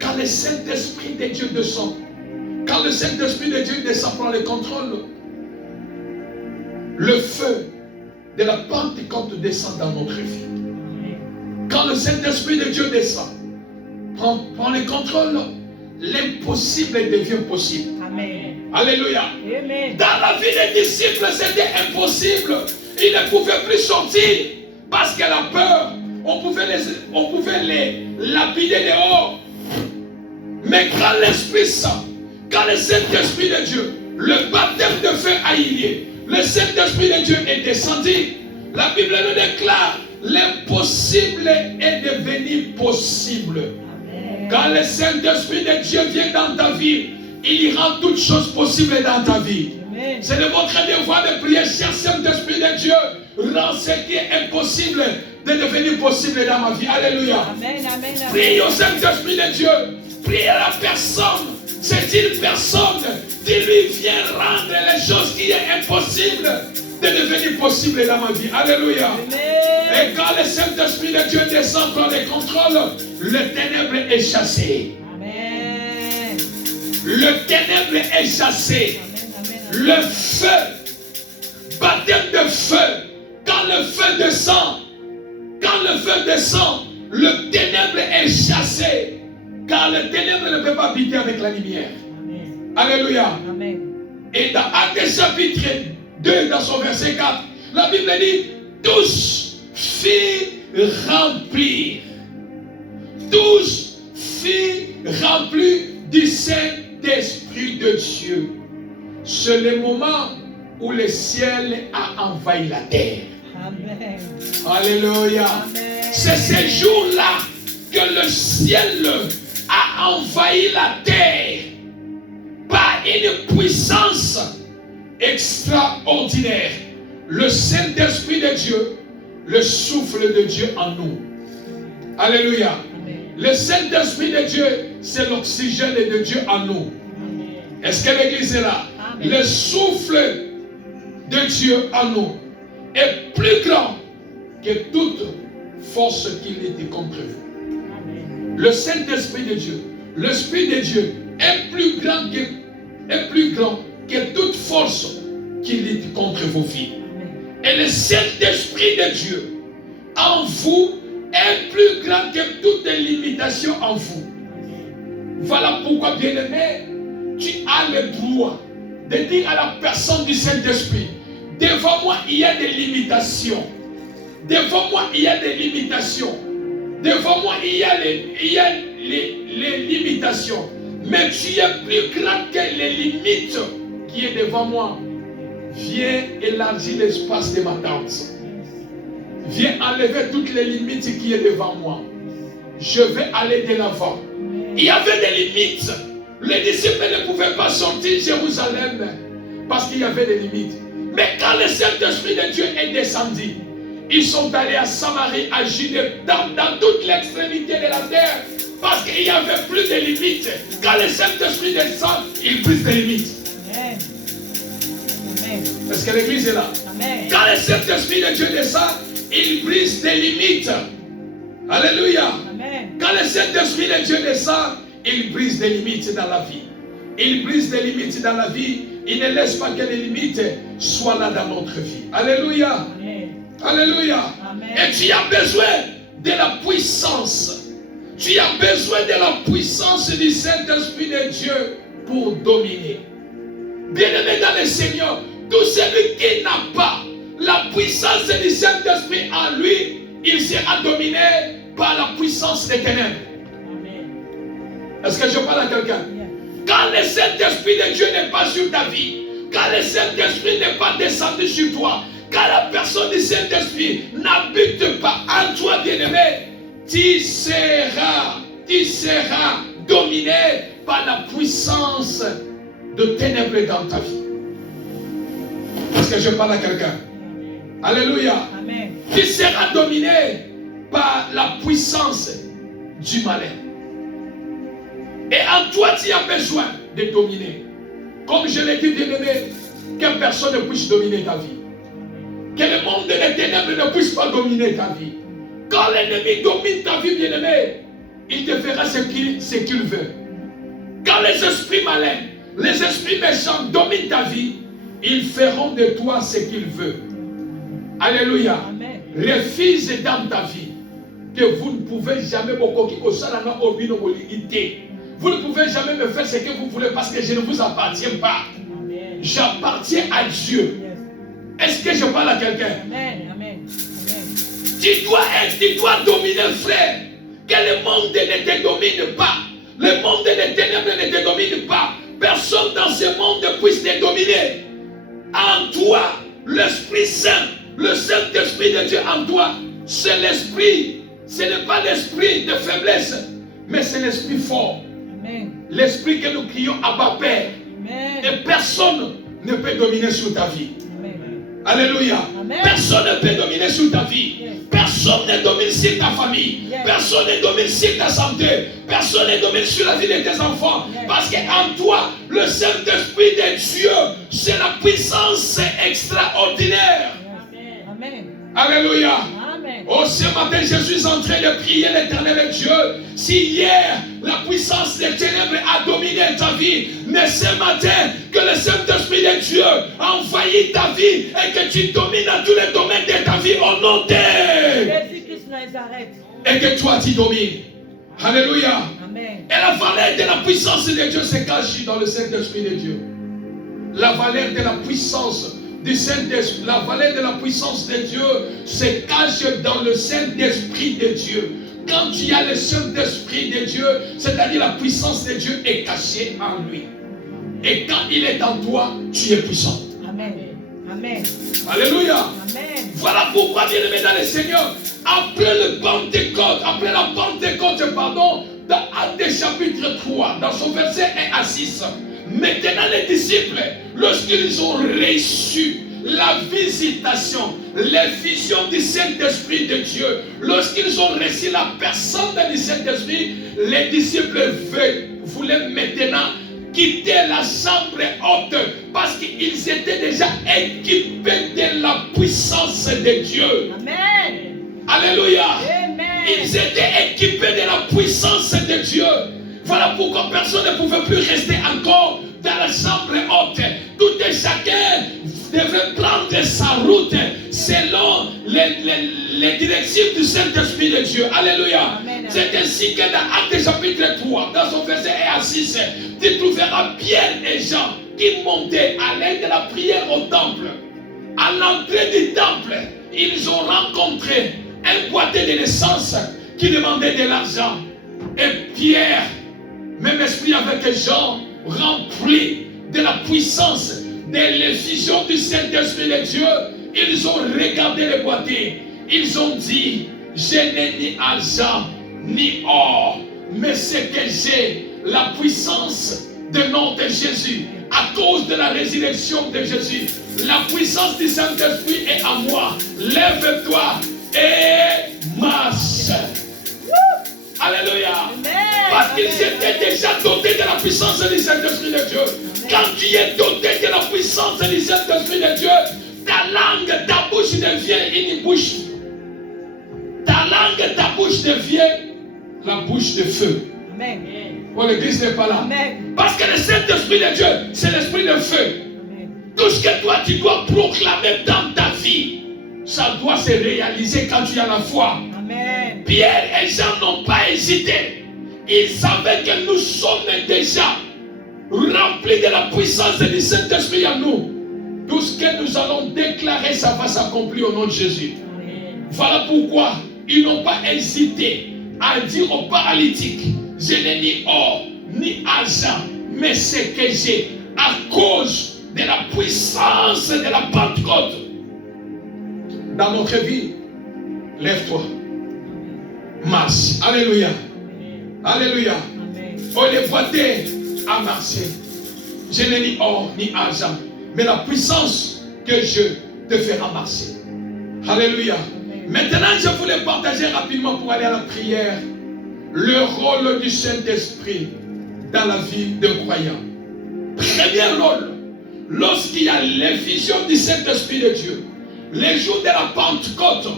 Quand le Saint-Esprit de Dieu descend, quand le Saint-Esprit de Dieu descend, prend le contrôle, le feu de la Pentecôte descend dans notre vie. Quand le Saint-Esprit de Dieu descend, prend le contrôle, l'impossible devient possible. Amen. Alléluia. Amen. Dans la vie des disciples, c'était impossible. Ils ne pouvaient plus sortir parce que la peur, on pouvait les lapider dehors. Mais quand l'Esprit Saint, quand le Saint-Esprit de Dieu, le baptême de feu a eu lieu, le Saint-Esprit de Dieu est descendu, la Bible nous déclare, l'impossible est devenu possible. Amen. Quand le Saint-Esprit de Dieu vient dans ta vie, il rend toutes choses possibles dans ta vie. Amen. C'est de votre devoir de prier, cher Saint-Esprit de Dieu, rend ce qui est impossible de devenir possible dans ma vie. Alléluia. Amen, amen, amen. Prie au Saint-Esprit de Dieu. Prie à la personne. C'est une personne qui lui vient rendre les choses qui est impossible de devenir possible dans ma vie. Alléluia. Amen. Et quand le Saint-Esprit de Dieu descend, prend le contrôle, le ténèbre est chassé. Amen. Le ténèbre est chassé. Amen, amen, amen. Le feu, baptême de feu, quand le feu descend, le ténèbre est chassé. Car le ténèbre ne peut pas habiter avec la lumière. Amen. Alléluia. Amen. Et dans Actes chapitre 2, dans son verset 4, la Bible dit, tous furent remplis. Tous furent remplis du Saint-Esprit de Dieu. C'est le moment où le ciel a envahi la terre. Amen. Alléluia. Amen. C'est ce jour-là que le ciel a envahi la terre par une puissance extraordinaire. Le Saint-Esprit de Dieu, le souffle de Dieu en nous. Alléluia. Amen. Le Saint-Esprit de Dieu, c'est l'oxygène de Dieu en nous. Amen. Est-ce que l'église est là? Amen. Le souffle de Dieu en nous est plus grand que toute force qui lutte contre vous. Amen. Le Saint-Esprit de Dieu, l'Esprit de Dieu est plus grand que toute force qui lutte contre vos vies. Amen. Et le Saint-Esprit de Dieu en vous est plus grand que toute limitation en vous. Amen. Voilà pourquoi, bien-aimé, tu as le droit de dire à la personne du Saint-Esprit, devant moi il y a des limitations. Devant moi il y a des limitations. Devant moi il y a les limitations. Mais tu es plus grand que les limites qui est devant moi. Viens élargir l'espace de ma tente. Viens enlever toutes les limites qui est devant moi. Je vais aller de l'avant. Il y avait des limites. Les disciples ne pouvaient pas sortir de Jérusalem parce qu'il y avait des limites. Mais quand le Saint-Esprit de Dieu est descendu, ils sont allés à Samarie, à Judée, dans toute l'extrémité de la terre, parce qu'il n'y avait plus de limites. Quand le Saint-Esprit descend, il brise des limites. Amen. Amen. Est-ce que l'église est là? Amen. Quand le Saint-Esprit de Dieu descend, il brise des limites. Alléluia. Amen. Quand le Saint-Esprit de Dieu descend, il brise des limites dans la vie. Il brise des limites dans la vie. Il ne laisse pas que les limites soient là dans notre vie. Alléluia. Amen. Alléluia. Amen. Et tu as besoin de la puissance. Tu as besoin de la puissance du Saint-Esprit de Dieu pour dominer. Bien-aimé dans le Seigneur, tout celui qui n'a pas la puissance du Saint-Esprit en lui, il sera dominé par la puissance des ténèbres. Amen. Est-ce que je parle à quelqu'un? Quand le Saint-Esprit de Dieu n'est pas sur ta vie, quand le Saint-Esprit n'est pas descendu sur toi, quand la personne du Saint-Esprit n'habite pas en toi, bien-aimé, tu seras dominé par la puissance de ténèbres dans ta vie. Est-ce que je parle à quelqu'un? Alléluia. Amen. Tu seras dominé par la puissance du malin. Et en toi, tu as besoin de dominer. Comme je l'ai dit, bien-aimé, que personne ne puisse dominer ta vie. Que le monde des ténèbres ne puisse pas dominer ta vie. Quand l'ennemi domine ta vie, bien-aimé, il te fera ce qu'il veut. Quand les esprits malins, les esprits méchants dominent ta vie, ils feront de toi ce qu'ils veulent. Alléluia. Amen. Refuse dans ta vie que vous ne pouvez jamais vous ne pouvez jamais me faire ce que vous voulez parce que je ne vous appartiens pas. Amen. J'appartiens à Dieu. Yes. Est-ce que je parle à quelqu'un? Amen. Amen. Amen. Tu dois dominer, frère. Que le monde ne te domine pas. Le monde des ténèbres ne te domine pas. Personne dans ce monde ne puisse te dominer. En toi, l'Esprit Saint, le Saint-Esprit de Dieu en toi, c'est l'esprit. Ce n'est pas l'esprit de faiblesse, mais c'est l'esprit fort. Amen. L'esprit que nous crions Abba Père. Amen. Et personne ne peut dominer sur ta vie. Amen. Alléluia. Amen. Personne ne peut dominer sur ta vie. Yes. Personne ne domine sur ta famille. Yes. Personne ne domine sur ta santé. Personne ne domine sur la vie de tes enfants. Yes. Parce qu'en toi, le Saint-Esprit de Dieu, c'est la puissance extraordinaire. Yes. Amen. Alléluia. Amen. Oh, ce matin, je suis en train de prier l'Éternel Dieu. Si hier, la puissance des ténèbres a dominé ta vie, mais ce matin, que le Saint-Esprit de Dieu a envahi ta vie et que tu domines dans tous les domaines de ta vie au nom de Jésus-Christ Nazareth. et que toi, tu domines. Alléluia. Amen. Et la valeur de la puissance de Dieu se cache dans le Saint-Esprit de Dieu. La valeur de la puissance du Saint-Esprit, la valeur de la puissance de Dieu se cache dans le Saint-Esprit de Dieu. Quand tu as le Saint-Esprit de Dieu, c'est-à-dire la puissance de Dieu est cachée en lui. Et quand il est en toi, tu es puissant. Amen. Amen. Alléluia. Amen. Voilà pourquoi, bien-aimé dans le Seigneur, après le Pentecôte, après la Pentecôte, pardon, dans Actes chapitre 3, dans son verset 1 à 6, maintenant les disciples, lorsqu'ils ont reçu la visitation, l'effusion du Saint-Esprit de Dieu, lorsqu'ils ont reçu la personne du Saint-Esprit, les disciples voulaient maintenant quitter la chambre haute parce qu'ils étaient déjà équipés de la puissance de Dieu. Amen. Alléluia. Amen. Ils étaient équipés de la puissance de Dieu. Voilà pourquoi personne ne pouvait plus rester encore dans la chambre haute. Tout et chacun devait prendre sa route selon les directives du Saint-Esprit de Dieu. Alléluia. Amen. C'est ainsi que dans Actes chapitre 3, dans son verset 1 à 6, tu trouveras Pierre et Jean qui montaient à l'aide de la prière au temple. À l'entrée du temple, ils ont rencontré un boiteux de naissance qui demandait de l'argent. Et Pierre, même esprit avec Jean, remplis de la puissance de l'effusion du Saint-Esprit de Dieu, ils ont regardé le boiteux. Ils ont dit, je n'ai ni argent ni or, mais ce que j'ai, la puissance de notre Jésus, à cause de la résurrection de Jésus, la puissance du Saint-Esprit est en moi. Lève-toi et marche. Alléluia. Amen. Parce qu'ils étaient déjà dotés de la puissance du Saint-Esprit de Dieu. Quand tu es doté de la puissance du Saint-Esprit de Dieu, ta langue, ta bouche devient une bouche. Ta langue, ta bouche devient la bouche de feu. Amen. Oh, l'église n'est pas là. Amen. Parce que le Saint-Esprit de Dieu, c'est l'esprit de feu. Amen. Tout ce que toi tu dois proclamer dans ta vie, ça doit se réaliser quand tu as la foi. Amen. Pierre et Jean n'ont pas hésité. Ils savaient que nous sommes déjà remplis de la puissance du Saint-Esprit en nous. Tout ce que nous allons déclarer, ça va s'accomplir au nom de Jésus. Amen. Voilà pourquoi ils n'ont pas hésité à dire aux paralytiques, je n'ai ni or ni argent, mais ce que j'ai à cause de la puissance de la Pentecôte dans notre vie. Lève-toi, marche. Alléluia. Alléluia. On les voitait à marcher. Je n'ai ni or ni argent, mais la puissance que je te fera marcher. Alléluia. Maintenant, je voulais partager rapidement pour aller à la prière le rôle du Saint-Esprit dans la vie d'un croyant. Premier rôle, lorsqu'il y a l'effusion du Saint-Esprit de Dieu, les jours de la Pentecôte,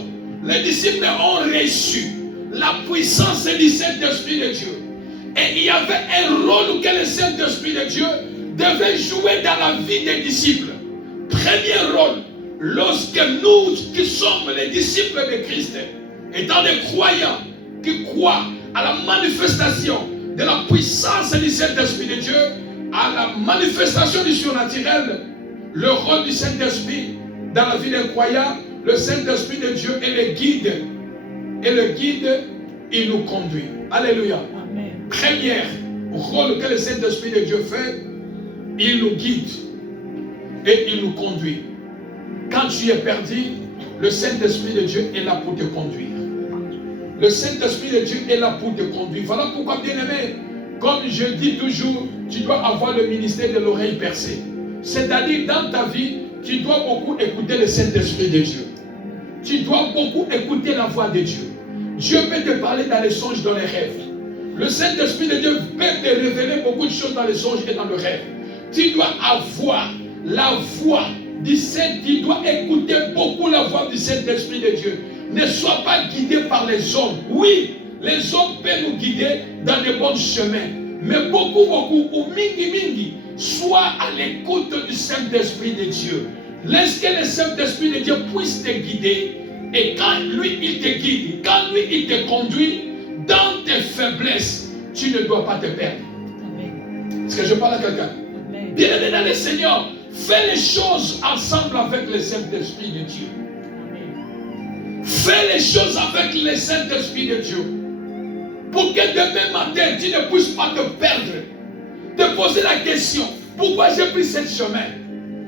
les disciples ont reçu la puissance du Saint-Esprit de Dieu. Et il y avait un rôle que le Saint-Esprit de Dieu devait jouer dans la vie des disciples. Premier rôle, lorsque nous qui sommes les disciples de Christ, étant des croyants qui croient à la manifestation de la puissance du Saint-Esprit de Dieu, à la manifestation du surnaturel, le rôle du Saint-Esprit dans la vie des croyants, le Saint-Esprit de Dieu est le guide. Et le guide, il nous conduit. Alléluia. Amen. Premier rôle que le Saint-Esprit de Dieu fait, il nous guide et il nous conduit. Quand tu es perdu, le Saint-Esprit de Dieu est là pour te conduire. Le Saint-Esprit de Dieu est là pour te conduire. Voilà pourquoi, bien-aimé, comme je dis toujours, tu dois avoir le ministère de l'oreille percée. C'est-à-dire, dans ta vie, tu dois beaucoup écouter le Saint-Esprit de Dieu. Tu dois beaucoup écouter la voix de Dieu. Dieu peut te parler dans les songes, dans les rêves. Le Saint-Esprit de Dieu peut te révéler beaucoup de choses dans les songes et dans le rêve. Tu dois avoir la voix du Saint, tu dois écouter beaucoup la voix du Saint-Esprit de Dieu. Ne sois pas guidé par les hommes. Oui, les hommes peuvent nous guider dans de bons chemins. Mais beaucoup, ou mingi, sois à l'écoute du Saint-Esprit de Dieu. Laisse que le Saint-Esprit de Dieu puisse te guider. Et quand lui, il te guide, quand lui, il te conduit, dans tes faiblesses, tu ne dois pas te perdre. Amen. Est-ce que je parle à quelqu'un? Amen. Bien-aimé dans le Seigneur, fais les choses ensemble avec le Saint-Esprit de Dieu. Amen. Fais les choses avec le Saint-Esprit de Dieu. Pour que demain matin, tu ne puisses pas te perdre. Te poser la question, pourquoi j'ai pris ce chemin?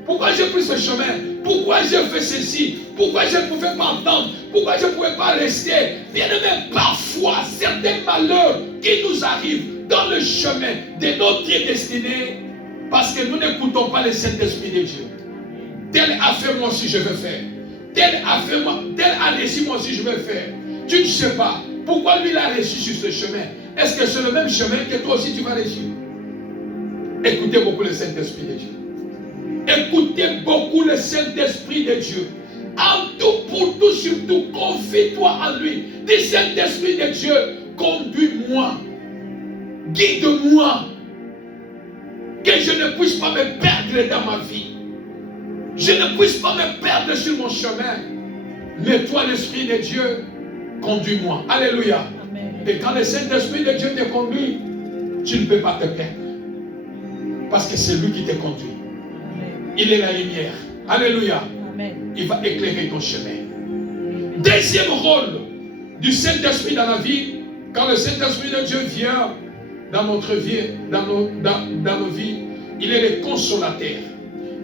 Pourquoi j'ai pris ce chemin? Pourquoi j'ai fait ceci? Pourquoi je ne pouvais pas entendre? Pourquoi je ne pouvais pas rester? Bien-aimé, parfois, certains malheurs qui nous arrivent dans le chemin de notre destinée, parce que nous n'écoutons pas le Saint-Esprit de Dieu. Tel a fait, moi aussi je vais faire. Tel a fait, tel a réussi, moi aussi je vais faire. Tu ne sais pas pourquoi lui l'a réussi sur ce chemin. Est-ce que c'est le même chemin que toi aussi tu vas réussir? Écoutez beaucoup le Saint-Esprit de Dieu. Écoutez beaucoup le Saint-Esprit de Dieu. En tout, pour tout, surtout, confie-toi en lui. Dis, Saint-Esprit de Dieu, conduis-moi. Guide-moi. Que je ne puisse pas me perdre dans ma vie. Je ne puisse pas me perdre sur mon chemin. Mais toi, l'Esprit de Dieu, conduis-moi. Alléluia. Amen. Et quand le Saint-Esprit de Dieu te conduit, tu ne peux pas te perdre. Parce que c'est lui qui te conduit. Amen. Il est la lumière. Alléluia. Amen. Il va éclairer ton chemin. Deuxième rôle du Saint-Esprit dans la vie, quand le Saint-Esprit de Dieu vient dans notre vie, dans nos vies, il est le consolateur.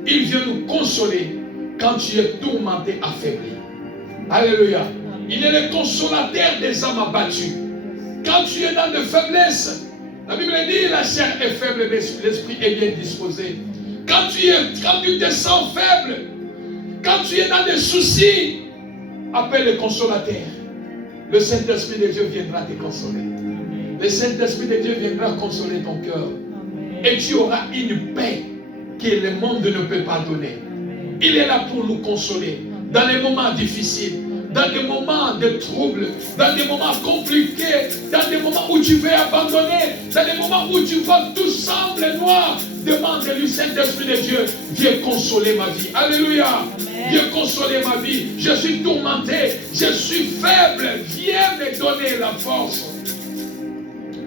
Il vient nous consoler quand tu es tourmenté, affaibli. Alléluia. Il est le consolateur des âmes abattues. Quand tu es dans de faiblesses, la Bible dit la chair est faible, mais l'esprit est bien disposé. Quand tu te sens faible, quand tu es dans des soucis, appelle le consolateur. Le Saint-Esprit de Dieu viendra te consoler. Le Saint-Esprit de Dieu viendra consoler ton cœur. Et tu auras une paix que le monde ne peut pas donner. Il est là pour nous consoler dans les moments difficiles. dans des moments de trouble, dans des moments compliqués, dans des moments où tu veux abandonner, dans des moments où tu vois tout semble noir, demande-lui, Saint-Esprit de Dieu, viens consoler ma vie. Alléluia. Amen. Viens consoler ma vie. Je suis tourmenté, je suis faible. Viens me donner la force.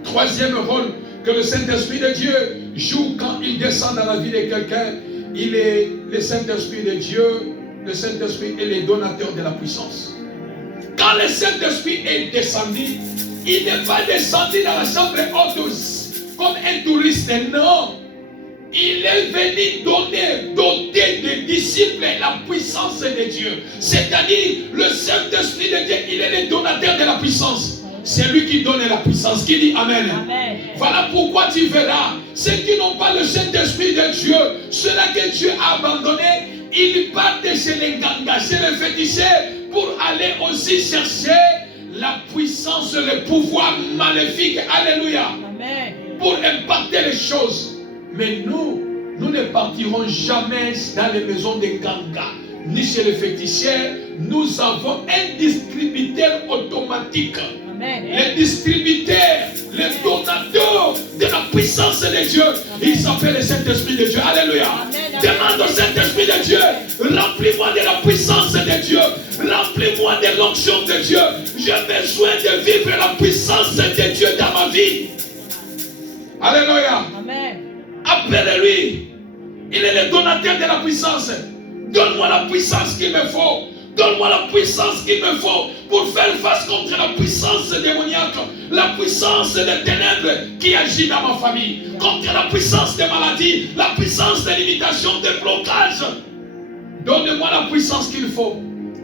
Troisième rôle que le Saint-Esprit de Dieu joue quand il descend dans la vie de quelqu'un, il est le Saint-Esprit de Dieu. Le Saint-Esprit est le donateur de la puissance. Quand le Saint-Esprit est descendu, il n'est pas descendu dans la chambre haute comme un touriste, non. Il est venu doter des disciples la puissance de Dieu. C'est-à-dire, le Saint-Esprit de Dieu, il est le donateur de la puissance. C'est lui qui donne la puissance. Qui dit Amen. Amen. Voilà pourquoi tu verras, ceux qui n'ont pas le Saint-Esprit de Dieu, ceux-là que Dieu a abandonnés, ils partent chez les gangas, chez les féticheurs, pour aller aussi chercher la puissance, le pouvoir maléfique. Alléluia. Amen. Pour impacter les choses. Mais nous ne partirons jamais dans les maisons des gangas, ni chez les féticheurs. Nous avons un distributeur automatique. Amen. Les distributeurs, les donateurs de la puissance de Dieu. Il s'appelle le Saint-Esprit de Dieu. Alléluia. Amen. Demande au Saint-Esprit de Dieu, remplis-moi de la puissance de Dieu. Remplis-moi de l'onction de Dieu. J'ai besoin de vivre la puissance de Dieu dans ma vie. Alléluia. Amen. Appelle-lui. Il est le donateur de la puissance. Donne-moi la puissance qu'il me faut. Donne-moi la puissance qu'il me faut pour faire face contre la puissance démoniaque, la puissance des ténèbres qui agit dans ma famille, contre la puissance des maladies, la puissance des limitations, des blocages. Donne-moi la puissance qu'il faut.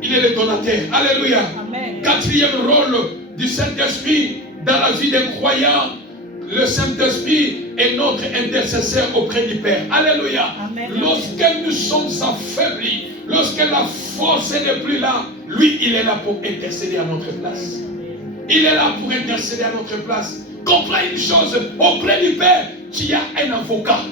Il est le donateur. Alléluia. Amen. Quatrième rôle du Saint-Esprit dans la vie des croyants. Le Saint-Esprit est notre intercesseur auprès du Père. Alléluia. Amen. Lorsque nous sommes affaiblis, lorsque la force n'est plus là, lui, il est là pour intercéder à notre place. Il est là pour intercéder à notre place. Comprends une chose, auprès du Père, tu as un avocat.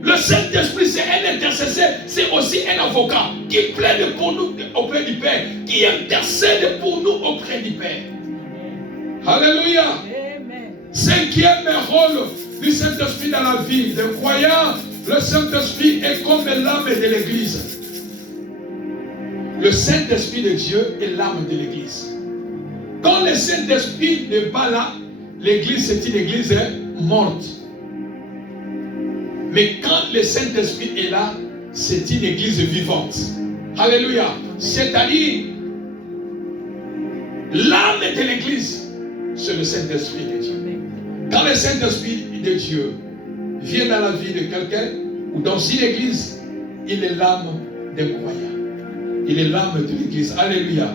Le Saint-Esprit, c'est un intercesseur, c'est aussi un avocat qui plaide pour nous auprès du Père, qui intercède pour nous auprès du Père. Alléluia. Amen. Cinquième rôle du Saint-Esprit dans la vie des croyants, le Saint-Esprit est comme l'âme de l'Église. Le Saint-Esprit de Dieu est l'âme de l'Église. Quand le Saint-Esprit n'est pas là, l'Église c'est une Église morte. Mais quand le Saint-Esprit est là, c'est une Église vivante. Alléluia. C'est-à-dire, l'âme de l'Église, c'est le Saint-Esprit de Dieu. Quand le Saint-Esprit de Dieu vient dans la vie de quelqu'un ou dans une église, il est l'âme des croyants. Il est l'âme de l'église. Alléluia.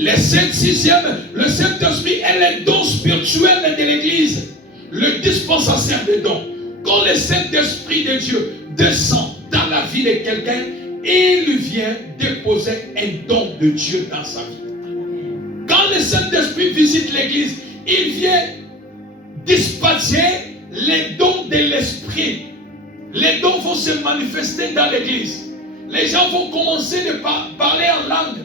Le Saint-Esprit est le don spirituel de l'église, le dispensateur des dons. Quand le Saint-Esprit de Dieu descend dans la vie de quelqu'un, il vient déposer un don de Dieu dans sa vie. Quand le Saint-Esprit visite l'église, il vient dispatcher les dons de l'esprit. Les dons vont se manifester dans l'église. Les gens vont commencer de parler en langue.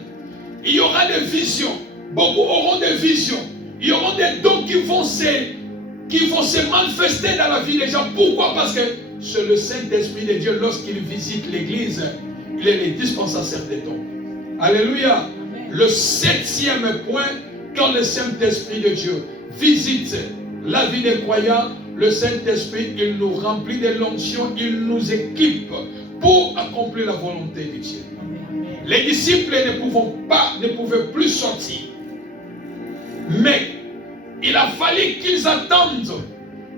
Il y aura des visions. Beaucoup auront des visions. Il y aura des dons qui vont se manifester dans la vie des gens. Pourquoi? Parce que c'est le Saint-Esprit de Dieu, lorsqu'il visite l'église, il est le dispensateur des dons. Alléluia. Amen. Le septième point, quand le Saint-Esprit de Dieu visite la vie des croyants, le Saint-Esprit, il nous remplit de l'onction, il nous équipe pour accomplir la volonté de Dieu. Les disciples ne pouvaient plus sortir. Mais il a fallu qu'ils attendent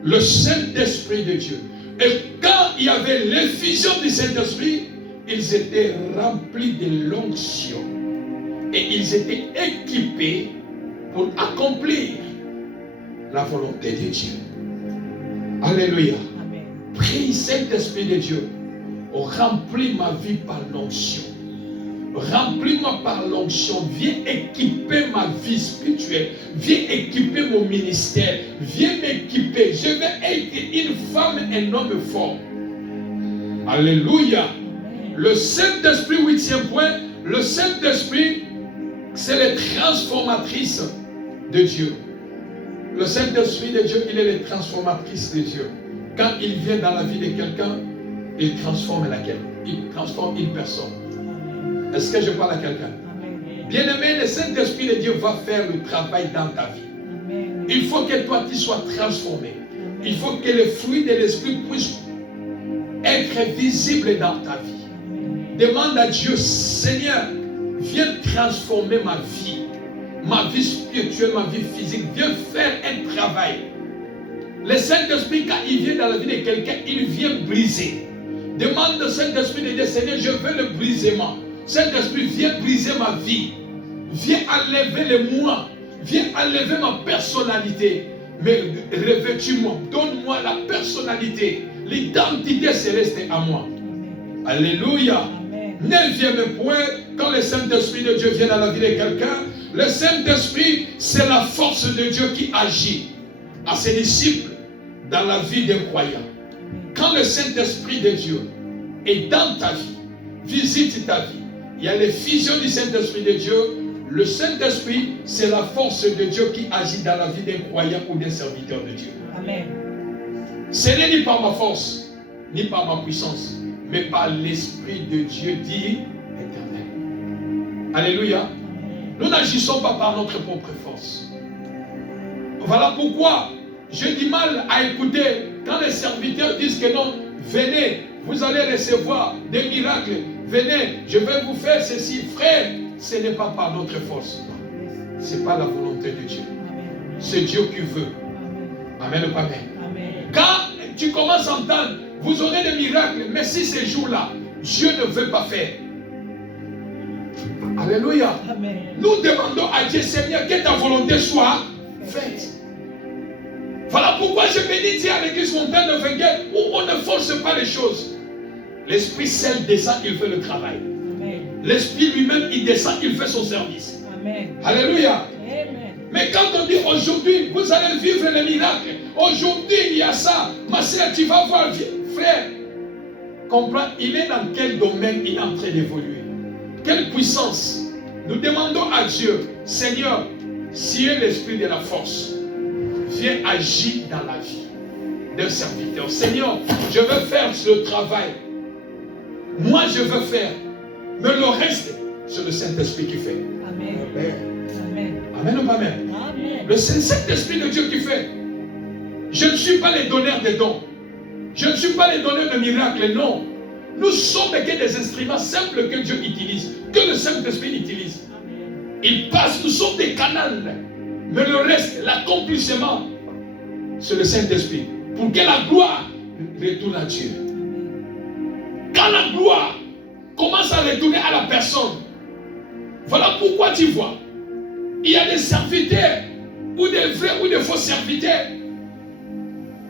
le Saint-Esprit de Dieu. Et quand il y avait l'effusion du Saint-Esprit, ils étaient remplis de l'onction. Et ils étaient équipés pour accomplir la volonté de Dieu. Alléluia. Amen. Prie, Saint-Esprit de Dieu, remplis ma vie par l'onction. Remplis-moi par l'onction. Viens équiper ma vie spirituelle. Viens équiper mon ministère. Viens m'équiper. Je vais être une femme, un homme fort. Alléluia. Le Saint-Esprit, huitième point, le Saint-Esprit c'est les transformatrices de Dieu. Le Saint-Esprit de Dieu, il est le transformatrice de Dieu. Quand il vient dans la vie de quelqu'un, il transforme laquelle? Il transforme une personne. Est-ce que je parle à quelqu'un? Bien-aimé, le Saint-Esprit de Dieu va faire le travail dans ta vie. Il faut que toi, tu sois transformé. Il faut que le fruit de l'Esprit puisse être visible dans ta vie. Demande à Dieu, Seigneur, viens transformer ma vie spirituelle, ma vie physique. Viens faire un travail. Le Saint-Esprit, quand il vient dans la vie de quelqu'un, il vient briser. Demande au Saint-Esprit de dire, Seigneur, je veux le brisement. Saint-Esprit, viens briser ma vie. Viens enlever le moi. Viens enlever ma personnalité. Mais revêtis-moi. Donne-moi la personnalité. L'identité céleste à moi. Alléluia. Neuvième point, quand le Saint-Esprit de Dieu vient dans la vie de quelqu'un, le Saint-Esprit, c'est la force de Dieu qui agit à ses disciples dans la vie d'un croyant. Quand le Saint-Esprit de Dieu est dans ta vie, visite ta vie, il y a l'effusion du Saint-Esprit de Dieu. Le Saint-Esprit, c'est la force de Dieu qui agit dans la vie d'un croyant ou d'un serviteur de Dieu. Amen. Ce n'est ni par ma force, ni par ma puissance, mais par l'Esprit de Dieu dit éternel. Alléluia. Nous n'agissons pas par notre propre force. Voilà pourquoi j'ai du mal à écouter quand les serviteurs disent que non, venez, vous allez recevoir des miracles, venez, je vais vous faire ceci. Frère, ce n'est pas par notre force. Ce n'est pas la volonté de Dieu. C'est Dieu qui veut. Amen ou pas amen. Quand tu commences à entendre, vous aurez des miracles, mais si ces jours-là, Dieu ne veut pas faire. Alléluia. Amen. Nous demandons à Dieu, Seigneur, que ta volonté soit faite. Voilà pourquoi je bénis Dieu à l'église montagne de Vainqueur, où on ne force pas les choses. L'Esprit Saint descend, il fait le travail. L'Esprit lui-même, il descend, il fait son service. Amen. Alléluia. Amen. Mais quand on dit aujourd'hui, vous allez vivre les miracles, aujourd'hui il y a ça, ma soeur, tu vas voir, frère, comprends, il est dans quel domaine il est en train d'évoluer? Quelle puissance? Nous demandons à Dieu, Seigneur, si est l'esprit de la force, viens agir dans la vie d'un serviteur. Seigneur, je veux faire ce travail. Moi, je veux faire. Mais le reste, c'est le Saint-Esprit qui fait. Amen. Amen. Amen ou pas amen? Amen. Le Saint-Esprit de Dieu qui fait. Je ne suis pas les donneurs de dons. Je ne suis pas les donneurs de miracles, non. Nous sommes que des instruments simples que Dieu utilise, que le Saint-Esprit utilise. Il passe, nous sommes des canals. Mais le reste, l'accomplissement, c'est le Saint-Esprit. Pour que la gloire retourne à Dieu. Quand la gloire commence à retourner à la personne, voilà pourquoi tu vois, il y a des serviteurs, ou des vrais ou des faux serviteurs,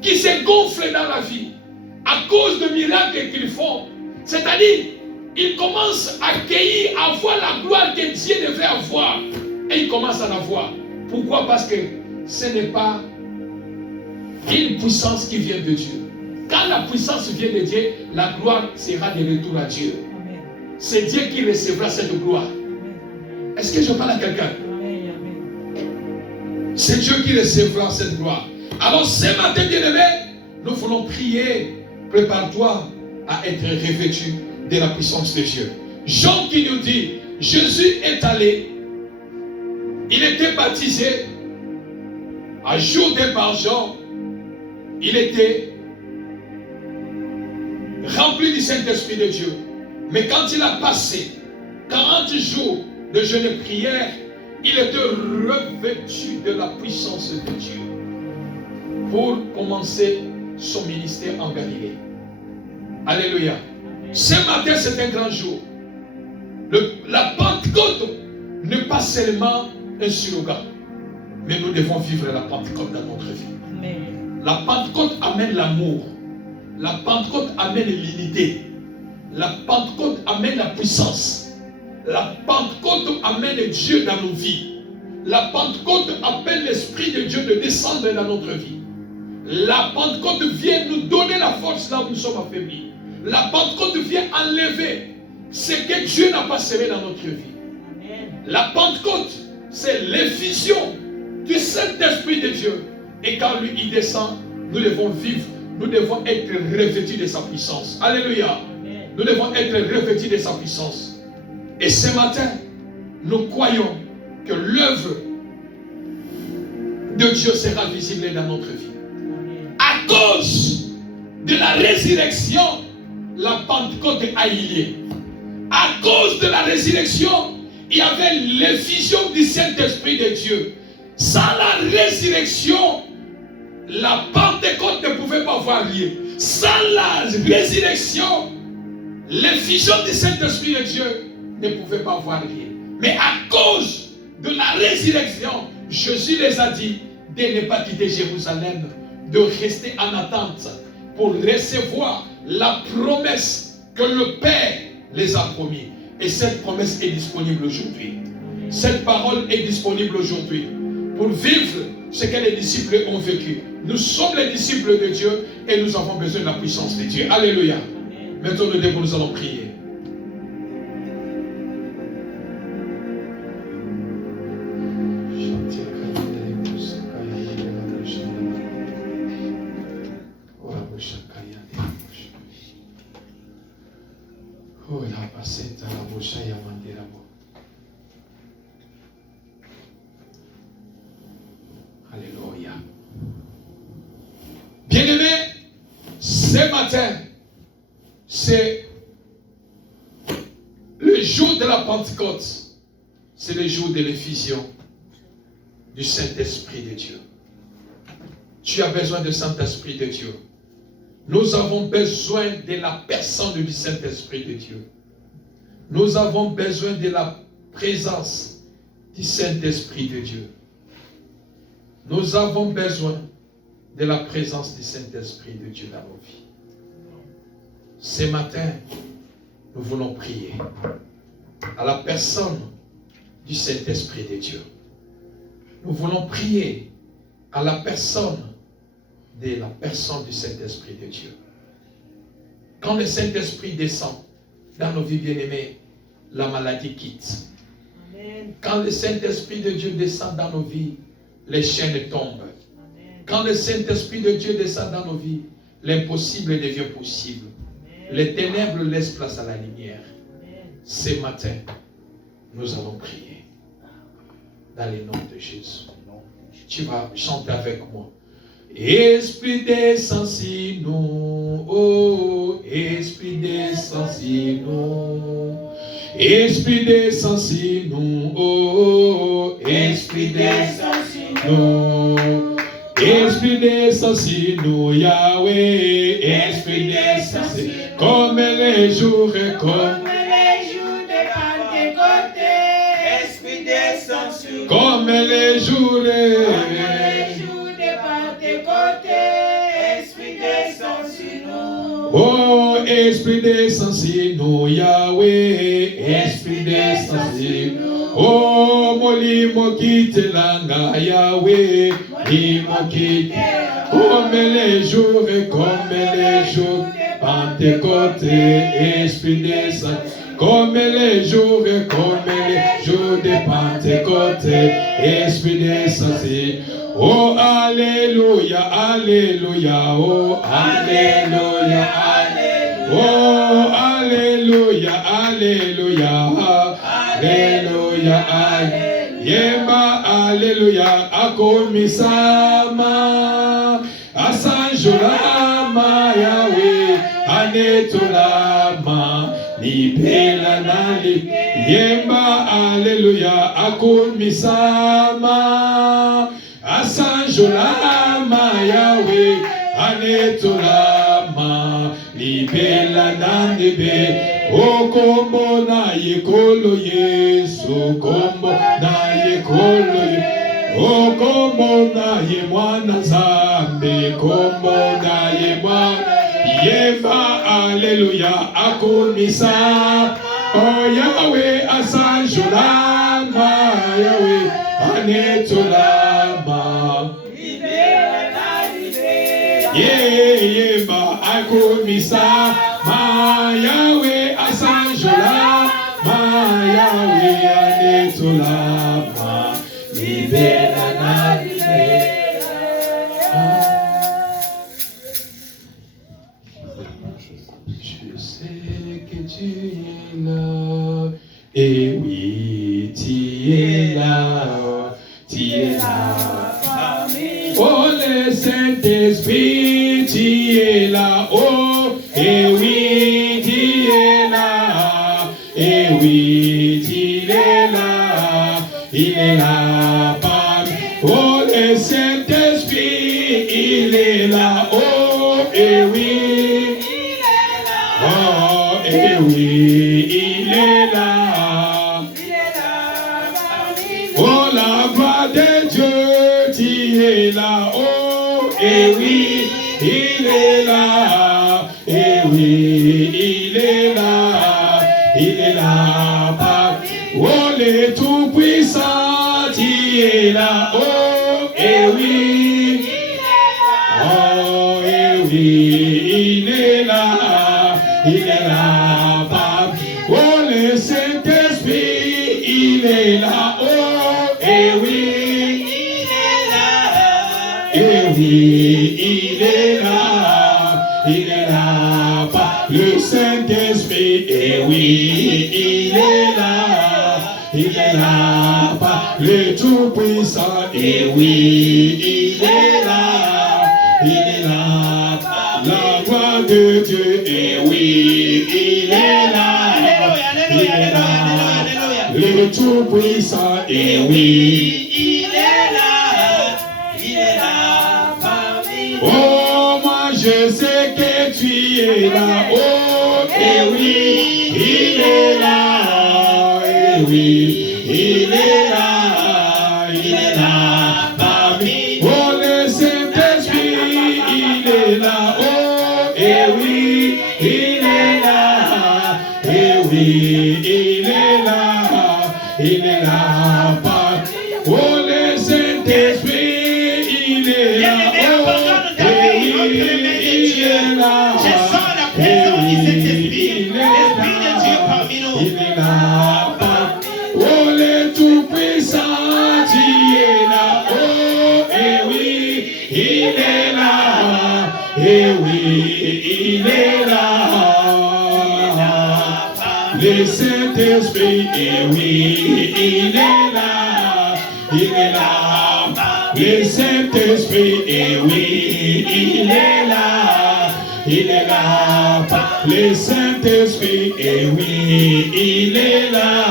qui se gonflent dans la vie à cause de miracles qu'ils font. C'est-à-dire, ils commencent à accueillir, à voir la gloire que Dieu devait avoir. Et ils commencent à la voir. Pourquoi? Parce que ce n'est pas une puissance qui vient de Dieu. Quand la puissance vient de Dieu, la gloire sera de retour à Dieu. C'est Dieu qui recevra cette gloire. Est-ce que je parle à quelqu'un? C'est Dieu qui recevra cette gloire. Alors ce matin, bien-aimé, nous voulons prier. Prépare-toi à être revêtu de la puissance de Dieu. Jean qui nous dit, Jésus est allé, il était baptisé, à jour par Jean, il était rempli du Saint-Esprit de Dieu. Mais quand il a passé 40 jours de jeûne et prière, il était revêtu de la puissance de Dieu pour commencer son ministère en Galilée. Alléluia. Ce matin, c'est un grand jour. La Pentecôte n'est pas seulement un slogan, mais nous devons vivre la Pentecôte dans notre vie. La Pentecôte amène l'amour. La Pentecôte amène l'unité. La Pentecôte amène la puissance. La Pentecôte amène Dieu dans nos vies. La Pentecôte appelle l'Esprit de Dieu de descendre dans notre vie. La Pentecôte vient nous donner la force là où nous sommes affaiblis. La Pentecôte vient enlever ce que Dieu n'a pas semé dans notre vie. La Pentecôte, c'est l'effusion du Saint-Esprit de Dieu. Et quand lui, il descend, nous devons vivre, nous devons être revêtus de sa puissance. Alléluia. Nous devons être revêtus de sa puissance. Et ce matin, nous croyons que l'œuvre de Dieu sera visible dans notre vie. À cause de la résurrection, la Pentecôte a eu lieu. À cause de la résurrection, il y avait l'effusion du Saint-Esprit de Dieu. Sans la résurrection, la Pentecôte ne pouvait pas avoir lieu. Sans la résurrection, l'effusion du Saint-Esprit de Dieu ne pouvait pas avoir lieu. Mais à cause de la résurrection, Jésus les a dit de ne pas quitter Jérusalem, de rester en attente pour recevoir la promesse que le Père les a promis. Et cette promesse est disponible aujourd'hui. Cette parole est disponible aujourd'hui pour vivre ce que les disciples ont vécu. Nous sommes les disciples de Dieu et nous avons besoin de la puissance de Dieu. Alléluia. Maintenant, nous allons prier. Alléluia. Bien-aimés, ce matin, c'est le jour de la Pentecôte. C'est le jour de l'effusion du Saint-Esprit de Dieu. Tu as besoin du Saint-Esprit de Dieu. Nous avons besoin de la personne du Saint-Esprit de Dieu. Nous avons besoin de la présence du Saint-Esprit de Dieu. Nous avons besoin de la présence du Saint-Esprit de Dieu dans nos vies. Ce matin, nous voulons prier à la personne du Saint-Esprit de Dieu. Nous voulons prier à la personne du Saint-Esprit de Dieu. Quand le Saint-Esprit descend dans nos vies bien-aimées, la maladie quitte. Amen. Quand le Saint-Esprit de Dieu descend dans nos vies, les chaînes tombent. Amen. Quand le Saint-Esprit de Dieu descend dans nos vies, l'impossible devient possible. Amen. Les ténèbres laissent place à la lumière. Amen. Ce matin, nous allons prier dans le nom de Jésus. Tu vas chanter avec moi. Esprit descend sur nous, oh, Esprit descend sur nous. Esprit descend sur nous, oh, Esprit descend sur nous. Esprit descend sur nous, Yahweh, Esprit descend sur nous. Comme les jours de Pentecôte, Esprit descend sur nous. Comme les jours de Pentecôte, Esprit descend sur nous. Oh, Esprit descend sur nous, Yahweh, Esprit descend sur nous. Oh, molimo quitte langa, Yahweh, molimo quitte. Comme les jours de Pentecôte, Esprit descend. Comme les jours de Pentecôte, Esprit descend sur nous. Oh, alléluia, alléluia, oh, alléluia, alléluia. Oh, alléluia, alléluia, alléluia, alléluia. Yemba, alléluia, akomisama, asanjolama, Yahweh, anetolama, lipela na li. Yemba, alléluia, akomisama, asanjolama, Yahweh, anetolama, libela nandebe. O kombo na yekolo Yesu, kombo na yekolo Yesu. O kombo na ye mwana Zambe, kombo na ye mwana. Yemba, alléluia, akomisa. Oh Yahweh, asanjolama, Yahweh, anetolama. Yemba, akomisa. Ma Yahweh, asanjolama, Yahweh. wiyane tulama libera na libera. Je sais que tu es là, et oui, tu es là, tu es là. Oh, le Saint-Esprit, tu es là, oh, et oui, tu es là, et oui, tu es là, il est là, oh, le Saint-Esprit, il est là, oh, et oui, oh, et oui, il est là, oh, la voix de Dieu, tu es là, oh, et oui, il est là, et oui, il est là, oh, le Tout-Puissant, tu es là, oh, et oui, oh, et oui, il est là, oh, le Saint-Esprit, il est là, oh, et oui, et oui, il est là, le Saint-Esprit, et oui, il est là, le Tout-Puissant, et oui, il est là, la voix de Dieu, et oui, il est là, le Tout-Puissant, et oui, il est là parmi nous. Oh, moi je sais que tu es là, oh, et oui, il est là, et oui, il est là parmi nous. Oh, le Saint-Esprit, il est là, oh, et oui, il est là, et oui, il est là parmi nous. Oh, le Saint-Esprit, il est là, oh, et oui, il est là. Je sens la présence du Saint-Esprit, l'Esprit de Dieu parmi nous. Il est là, oh, le Tout-Puissant, tu es là, oh, et oui, il est là, et oui, il est là, le Saint-Esprit, et oui, il est là, le Saint-Esprit, et oui, il est là, le Saint-Esprit, et oui, il est là,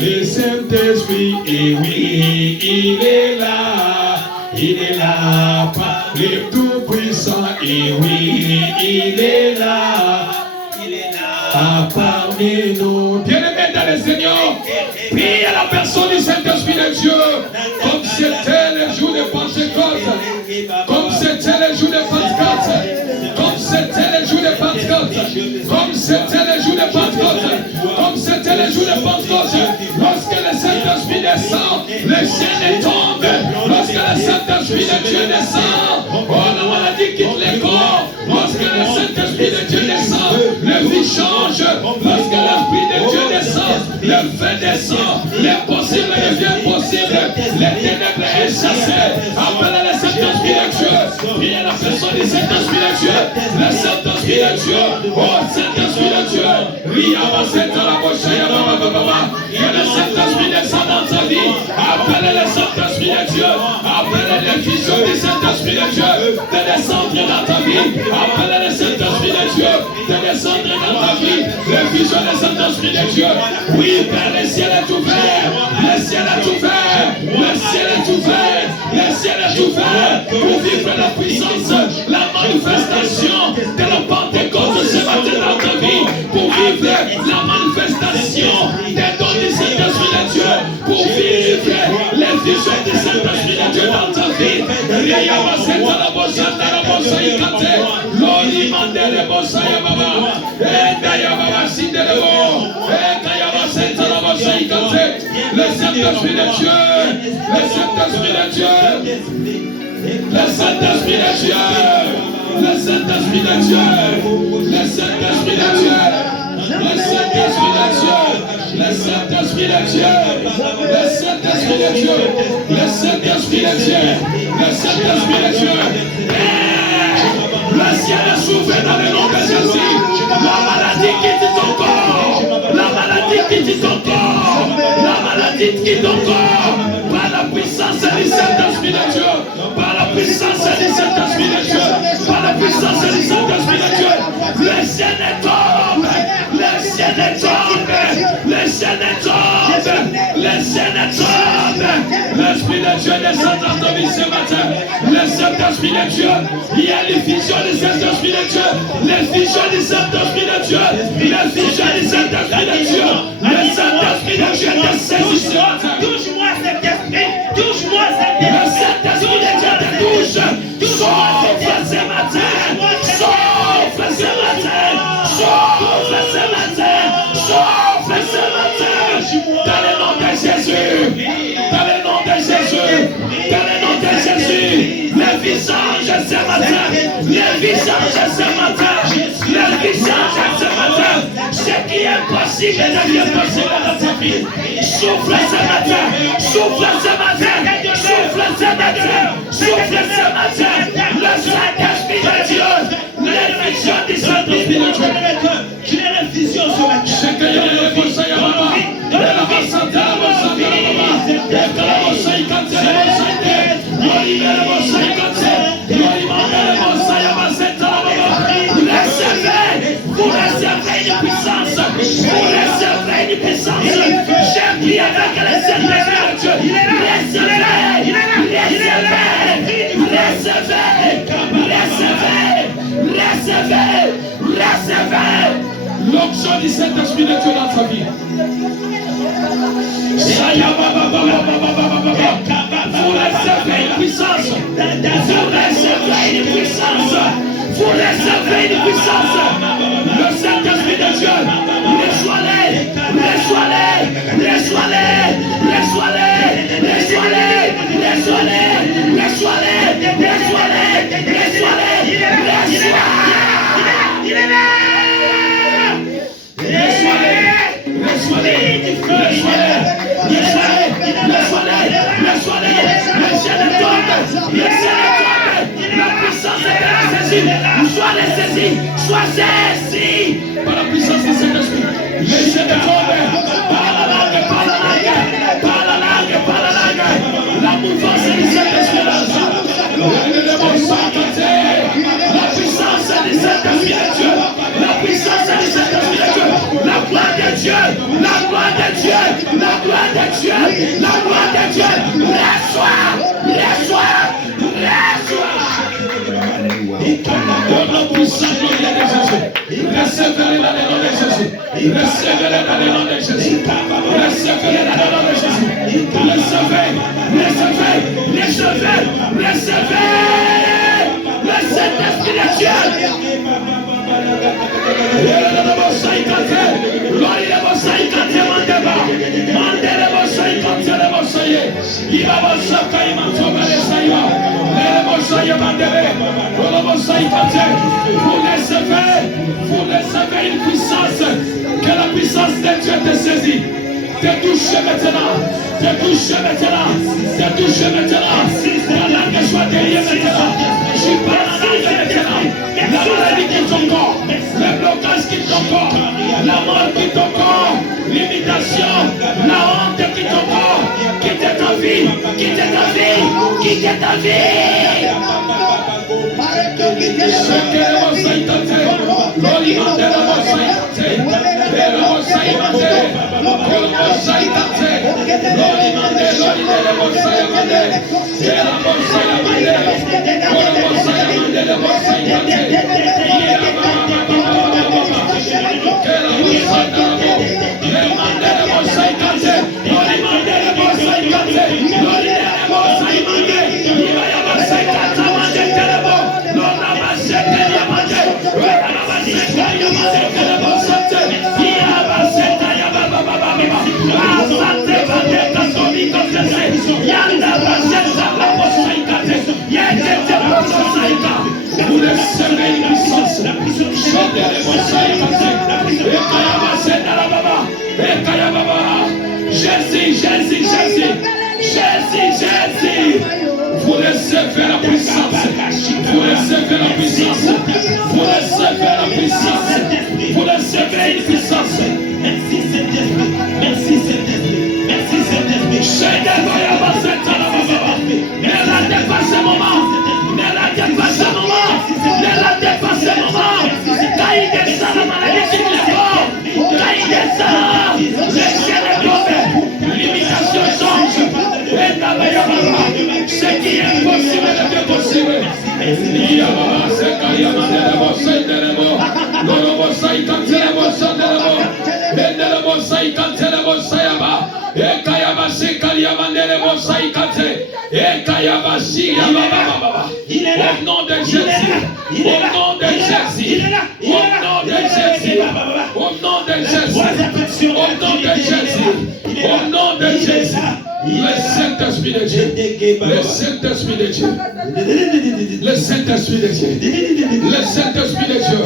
le Saint-Esprit, et oui, il est là, le Tout-Puissant, et oui, il est là parmi nous. Bien-aimés dans le Seigneur, prie à la personne du Saint-Esprit de Dieu, comme c'était le jour de Pentecôte, comme c'était le jour de Pentecôte, comme c'était le jour de Pentecôte, comme c'était le jour de Pentecôte, comme c'était le jour de Pentecôte, lorsque le Saint-Esprit descend, le ciel tombe, lorsque le Saint-Esprit de Dieu descend, oh, la maladie quitte les corps, lorsque le Saint-Esprit de Dieu descend, le vie change, lorsque l'Esprit de Dieu descend, le feu descend, l'impossible devient possible, les ténèbres est chassé, appelez le Saint-Esprit de Dieu, priez la personne du Saint-Esprit de Dieu, le Saint-Esprit de Dieu, oh Saint-Esprit de Dieu, que le Saint-Esprit descend dans ta vie, appelez le Saint-Esprit de Dieu, appelez les visions du Saint-Esprit de Dieu, de descendre dans ta vie, appelez le Saint-Esprit de Dieu, de descendre dans ta vie, les visions du Saint-Esprit de Dieu, oui Père, le ciel est ouvert, le ciel est ouvert, le ciel est ouvert, le ciel est ouvert, pour vivre la puissance, la manifestation de la Pentecôte ce matin dans ta vie, pour vivre la manifestation des dons du Saint-Esprit de Dieu, pour vivre les visions du Saint-Esprit de Dieu dans ta vie. Le Saint-Esprit de Dieu, le Saint-Esprit de Dieu, le Saint-Esprit de Dieu, le Saint-Esprit de Dieu, le Saint-Esprit de Dieu, le Saint-Esprit de Dieu. de Dieu, le Saint-Esprit de Dieu, le Saint-Esprit de Dieu, le Saint-Esprit de Dieu. Le ciel est soufflé dans le nom de Jésus. La maladie quitte ton corps, la maladie quitte ton corps, la maladie quitte ton corps. Par la puissance du Saint-Esprit de Dieu, par la puissance du Saint-Esprit de Dieu, par la puissance du Saint-Esprit de Dieu. Le ciel est tombe, le ciel est tombe, le ciel est tombe, le ciel est tombe. L'Esprit de Dieu descend dans ta vie ce matin. Le Saint-Esprit de Dieu, il y a l'effusion du Saint-Esprit de Dieu, l'effusion du Saint-Esprit de Dieu, l'effusion du Saint-Esprit de Dieu. Le Saint-Esprit de Dieu te saisit ce matin. Touche-moi cet esprit, touche-moi cet Le esprit. Saint-Esprit de Dieu te touche. Souffle ce matin, souffle ce matin, souffle ce matin, souffle ce matin. Dans le nom de Jésus, dans le nom de Jésus, dans le nom de Jésus. Le visage ce matin, le visage ce matin, le visage ce matin. Ce qui est possible devient possible dans ta vie. Souffle ce matin, souffle ce matin, souffle ce matin, souffle ce matin. Le Saint-Esprit de Dieu, l'effusion du Saint-Esprit de Dieu. Je l'ai révision sur la Ce que y a le conseil à maman, de la santé à la santé à la maman, de la conseil quand c'est la santé, l'olive le conseil quand c'est, l'olive le conseil à ma santé à la maman. Vous recevez une puissance, vous recevez une puissance. J'ai pris avec le Saint-Esprit de Dieu. Recevez l'onction du Saint-Esprit de Dieu dans ta vie. Vous recevez une puissance. Vous recevez une puissance. Vous recevez une puissance. Le Saint-Esprit de Dieu. Reçois-les. Reçois-les. Reçois-les. Reçois-les. Reçois-les. Reçois-les. Reçois-les. Reçois-les. Reçois-les. Reçois. Il est là. Sois les saisis, sois saisi par la puissance du Saint-Esprit. Laissez les tomber par la langue, par la langue, par la langue, par la langue. La mouvance du Saint-Esprit la puissance du Saint-Esprit de Dieu, la puissance du Saint-Esprit de Dieu, la gloire de Dieu, la gloire de Dieu, la gloire de Dieu, la gloire de Dieu. Reçois, reçois, reçois. Dans la puissance de Jésus, recevez-les dans le nom de Jésus, recevez-les dans le nom de Jésus, recevez-les dans le nom de Jésus, recevez, recevez, recevez, recevez le Saint-Esprit de Dieu. Vous recevez une puissance, que la puissance de Dieu te saisit. Te touche maintenant, te touche maintenant, te touche maintenant. La langue soit derrière maintenant. Je parle en langue maintenant. La maladie quitte ton corps, le blocage quitte ton corps, la mort quitte ton corps, l'imitation, la honte quitte ton corps, quitte ta vie, quitte ta vie, quitte ta vie. Ce que le mot s'est tenté, l'olive de la mot s'est tenté, le mot s'est tenté, le mot s'est tenté, l'olive de la mot s'est tenté, et la mot s'est tenté, le mot s'est tenté, le mot s'est tenté. Vous Jésus, Jésus. Vous recevez la puissance. Vous recevez la puissance. Vous recevez la puissance. Vous recevez une puissance. Merci Saint-Esprit. Merci Saint-Esprit. Merci Saint-Esprit. Ne la dépasse un moment. Ne la dépasse un moment. Ne la dépasse un moment. Quand il descend la maladie sur les corps. Quand il descend, les ciels tombent. L'imitation change. Et dans la yamara. Ce qui est impossible est bien possible. Yamara, c'est quand Yamara, c'est Delebo. Lorobo, c'est quand Delebo, c'est Delebo. Delebo, c'est quand Delebo, c'est Yaba. Ekayabasi Kaliamandelebo Saikate. Ekayabasi Yababa. Au nom de Jésus. Au nom de Jésus. Au nom de Jésus. Au nom de Jésus. Au nom de Jésus. Au nom de Jésus. Le Saint-Esprit de Dieu. Le Saint-Esprit de Dieu. Le Saint-Esprit de Dieu. Le Saint-Esprit de Dieu.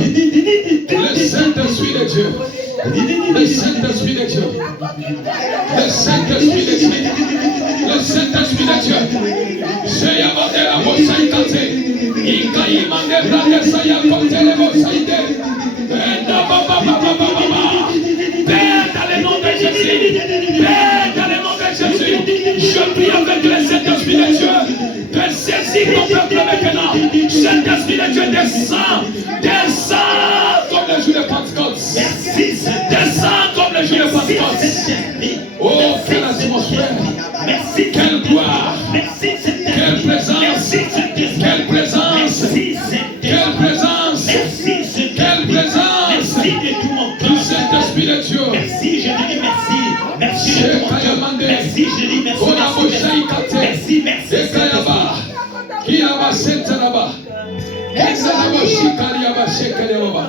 Le Saint-Esprit de Dieu. Le Saint-Esprit de Dieu. Le Saint-Esprit de Dieu. Le Saint-Esprit de Dieu. C'est Yamade la Mosaïkate. Ikaïmane Brade Saya Kontele Mosaïde. Père dans le nom de Jésus. Père dans le nom de Jésus. Je prie avec le Saint-Esprit de Dieu. De saisir ton peuple maintenant. Saint-Esprit de Dieu descend. Descend comme le jour de Pentecôte. Descend comme le jour de Pentecôte. Oh, quelle atmosphère. Merci. Quelle gloire. Merci. Quelle présence. Quelle présence. Quelle présence. Quelle présence. Merci de tout mon Du cœur. Saint-Esprit de Dieu. Merci, je dis merci. Merci de tout mon cœur. Merci, je dis merci. Merci, merci. Ekayaba. Kiyaba sentanaba. Endalaba shikariaba shekareba.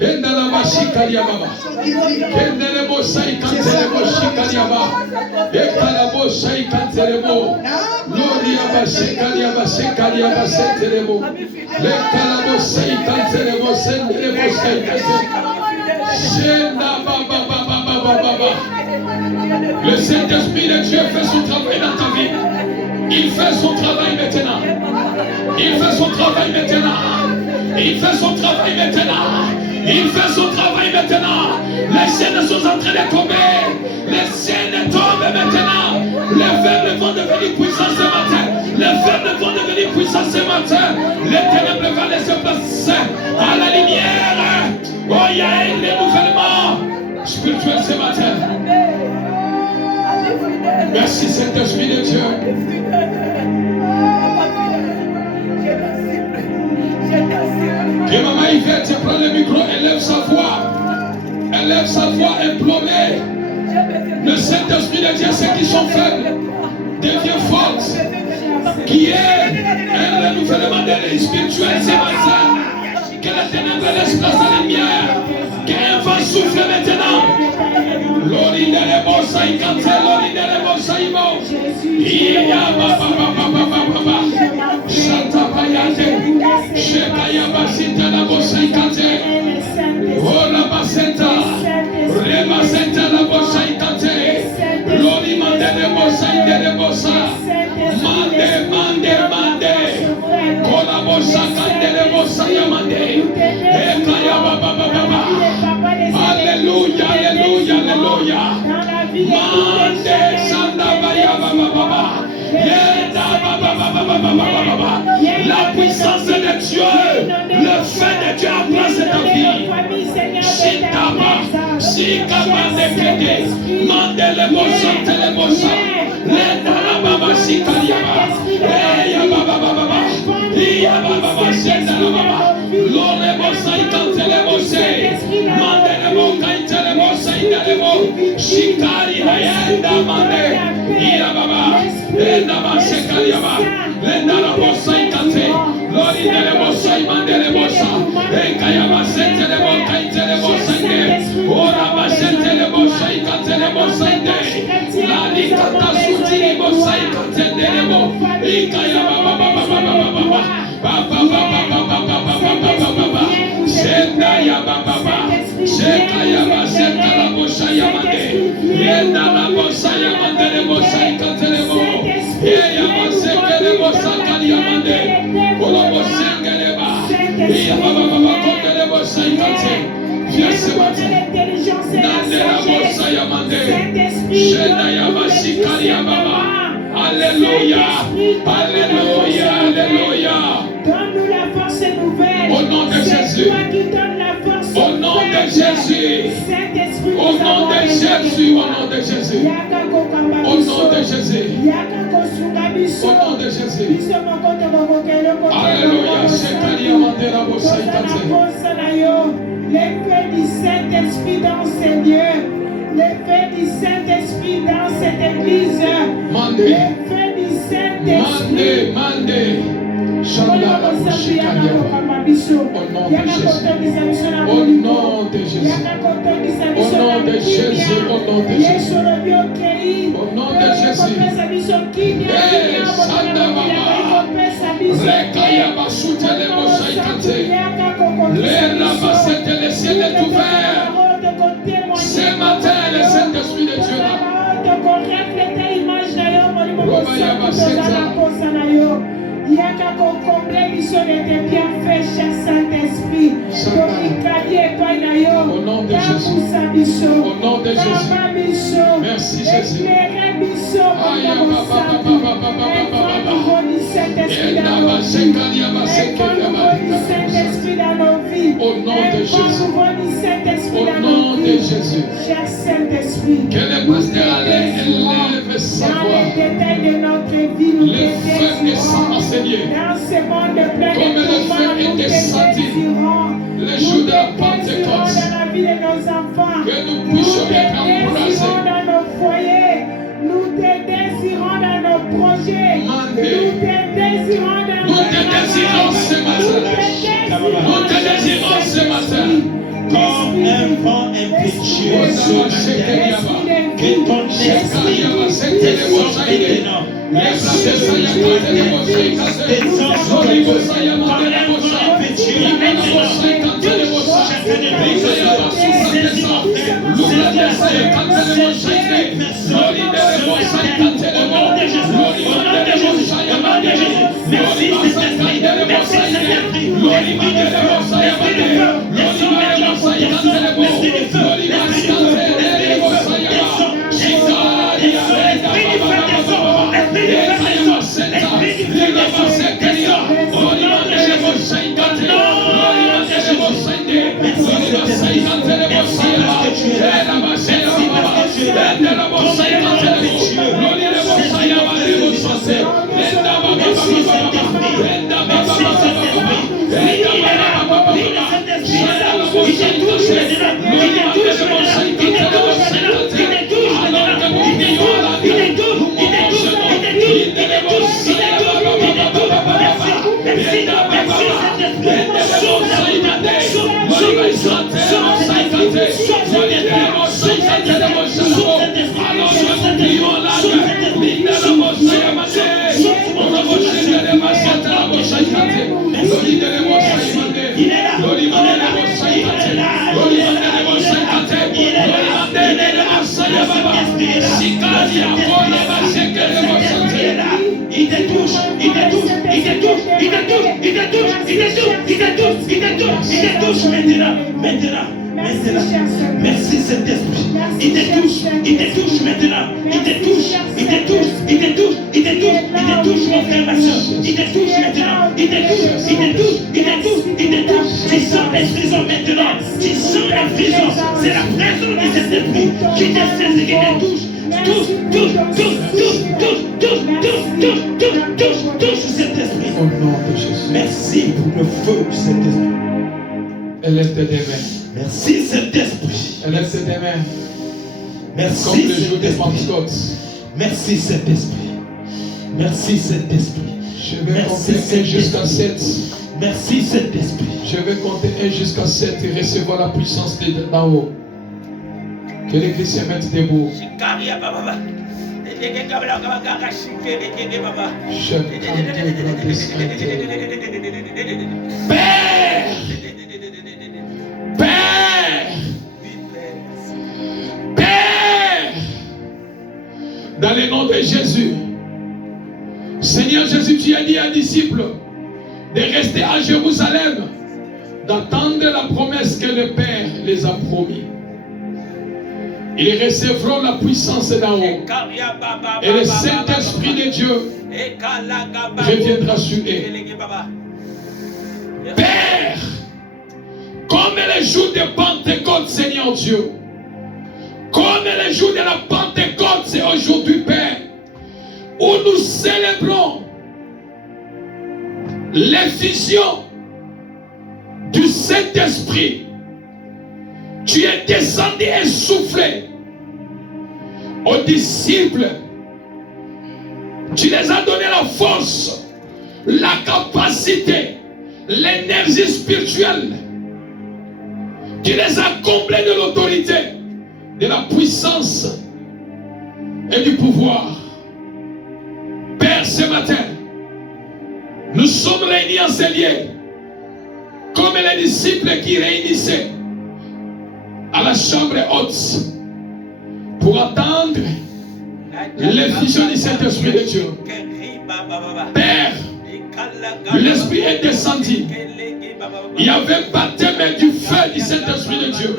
Endalaba shikariaba. Kendelebo saikantelebo shikariaba. Ekalabo saikantelebo. Loriaba shikariaba shekariaba sentelebo. Lekalabo saikantelebo sentelebo saikantelebo. Shenda baba baba baba baba. Le Saint-Esprit de Dieu fait son travail dans ta vie. Il fait son travail maintenant. Il fait son travail maintenant. Il fait son travail maintenant. Il fait son travail maintenant. Les chaînes sont en train de tomber. Les chaînes tombent maintenant. Les faibles vont devenir puissants ce matin. Les faibles vont devenir puissants ce matin. Les ténèbres vont laisser place à la lumière. Oh, il y a un renouvellement spirituel ce matin. Merci Saint-Esprit de Dieu. Que maman Yvette prend le micro, élève sa voix. Élève sa voix implorée. Le Saint-Esprit de Dieu, ceux qui sont faibles, devient forte. Qui est un renouvellement de l'esprit spirituel ce matin. Que la ténèbre laisse place à la lumière. Qu'un vent souffle maintenant. Lori dele bosa ikante, lori dele bosa imo. Iya baba baba baba baba. Santa bayate. Shekaya basita la bosa ikante. Ora basenta. Rema senta la bosa ikante. Lori mande de bosa inde de bosa. Mande mande mande. Kola bosa kande de bosa yamande. Ekaya baba baba baba. Alléluia, alléluia, alléluia. Mande sanda baya baba baba. Yenda baba baba baba baba. La puissance de Dieu, le feu de Dieu en place de ta vie. Shitaba, shikaba nekede. Mande le bosa, le bosa. Lenda la baba shikariaba. Eya baba baba. Iya baba baba shenda la baba. Lore bosa ikante le bosa. Mande le boka ite le bosa ite le bo. Shikari hayenda mande. Iya baba. Lenda ba shikariaba. Lenda la bosa ikante. Lori le bosa imande le bosa. Ekayaba sente le boka ite le bosa ite. Ora ba sente le bosa ikante le bosa ite. La likata suti le bosa ikante le bo. Ikayaba baba baba baba baba. Baba baba baba baba baba baba. Shenda ya baba baba. Sheka ya ba senta la bosa ya mande. Yenda la bosa ya mande le bosa ikante le bo. confiance ce matin. l'intelligence et la sagesse. Saint-Esprit, Alléluia, Alléluia, Alléluia. Donne-nous la force nouvelle. Au nom de C'est Jésus. toi qui donnes la force Au nom de nouvelle. Jésus. Saint-Esprit, Au nom de Jésus, au nom de Jésus. Au nom de Jésus. Au nom de Jésus. Alléluia. L'effet du Saint-Esprit dans ces lieux. L'effet du Saint-Esprit dans cette église. Mandez. L'effet du Saint-Esprit. Mandez. Au nom de Jésus. Au nom de Jésus. Au nom de Jésus. Au nom de Jésus. Le ciel est ouvert. Ce matin, le Saint-Esprit de Dieu là. Au nom de Jésus. Au nom de Jésus. Merci Jésus. Au nom de Jésus. Au nom de Jésus. Cher Saint-Esprit, Que le pasteur allait élève sa voix. Le feu descend à Seigneur. Comme le feu est descendu le jour de la Pentecôte. Que nous puissions être embrasés. Nous te désirons dans nos projets. Nous te désirons dans nos Nous te désirons ce matin. Nous te désirons ce matin. Comme un vent impétueux sur la terre, que ton esprit descende maintenant. Merci Seigneur, descends sur les comme un vent impétueux maintenant. Chacun de nous, saisis mon frère, au nom de Jésus, au nom de Jésus, au nom de Jésus. Merci Saint-Esprit, merci Saint-Esprit, l'esprit de feu, l'esprit de feu, descends maintenant, descends, l'esprit de feu, l'esprit de feu, l'esprit de feu, descends, descends, descends, l'esprit du feu, descends, l'esprit du feu, descends, l'esprit du feu, descends, descends, au nom de Jésus, au nom de Jésus. Merci Saint-Esprit, merci parce que tu es là, merci parce que tu es là, ton amour impétueux, merci Saint-Esprit, merci Saint-Esprit, oui, il est là, oui, le Saint-Esprit est là, il te touche maintenant, il te touche maintenant, il te touche maintenant, il te touche maintenant, il te touche, il te touche, il te touche, il te touche, il te touche, il te touche, merci, merci Saint-Esprit, sauve la vie, sauve il te touche, il te touche, il te touche, il te touche, il te touche, il te touche, il te touche, il te touche, il te touche maintenant, maintenant, maintenant. Merci Saint-Esprit. Il te touche maintenant. Il te touche, il te touche, il te touche, il te touche, il te touche mon frère, ma soeur. Il te touche maintenant. Il te touche, il te touche, il te touche, il te touche. Tu sens les prisons maintenant. Tu sens les prisons. C'est la présence du Saint-Esprit qui te saisit, qui te touche. Touche cet esprit. Au nom de Jésus. Merci pour le feu de cet esprit. Élève tes mains. Merci cet esprit. Élève tes mains. Merci comme le jour des Pentecôtes. Merci cet esprit. Merci cet esprit. Je vais compter 1 jusqu'à 7. Merci cet esprit. Je vais compter 1 jusqu'à 7 et recevoir la puissance d'en haut. Que l'église se mette debout. Père, Père, Père, dans le nom de Jésus, Seigneur Jésus, tu as dit à un disciple de rester à Jérusalem, d'attendre de la promesse que le Père les a promis. Ils recevront la puissance d'en haut. Et le Saint-Esprit de Dieu reviendra sur eux. Père, comme les jours de Pentecôte, Seigneur Dieu, comme les jours de la Pentecôte, c'est aujourd'hui, Père, où nous célébrons l'effusion du Saint-Esprit. Tu es descendu et soufflé aux disciples. Tu les as donné la force, la capacité, l'énergie spirituelle. Tu les as comblés de l'autorité, de la puissance et du pouvoir. Père, ce matin, nous sommes réunis en ces lieux, comme les disciples qui réunissaient à la chambre haute pour attendre l'effusion du Saint-Esprit de Dieu. Père, l'Esprit est descendu. Il y avait baptême du feu du Saint-Esprit de Dieu.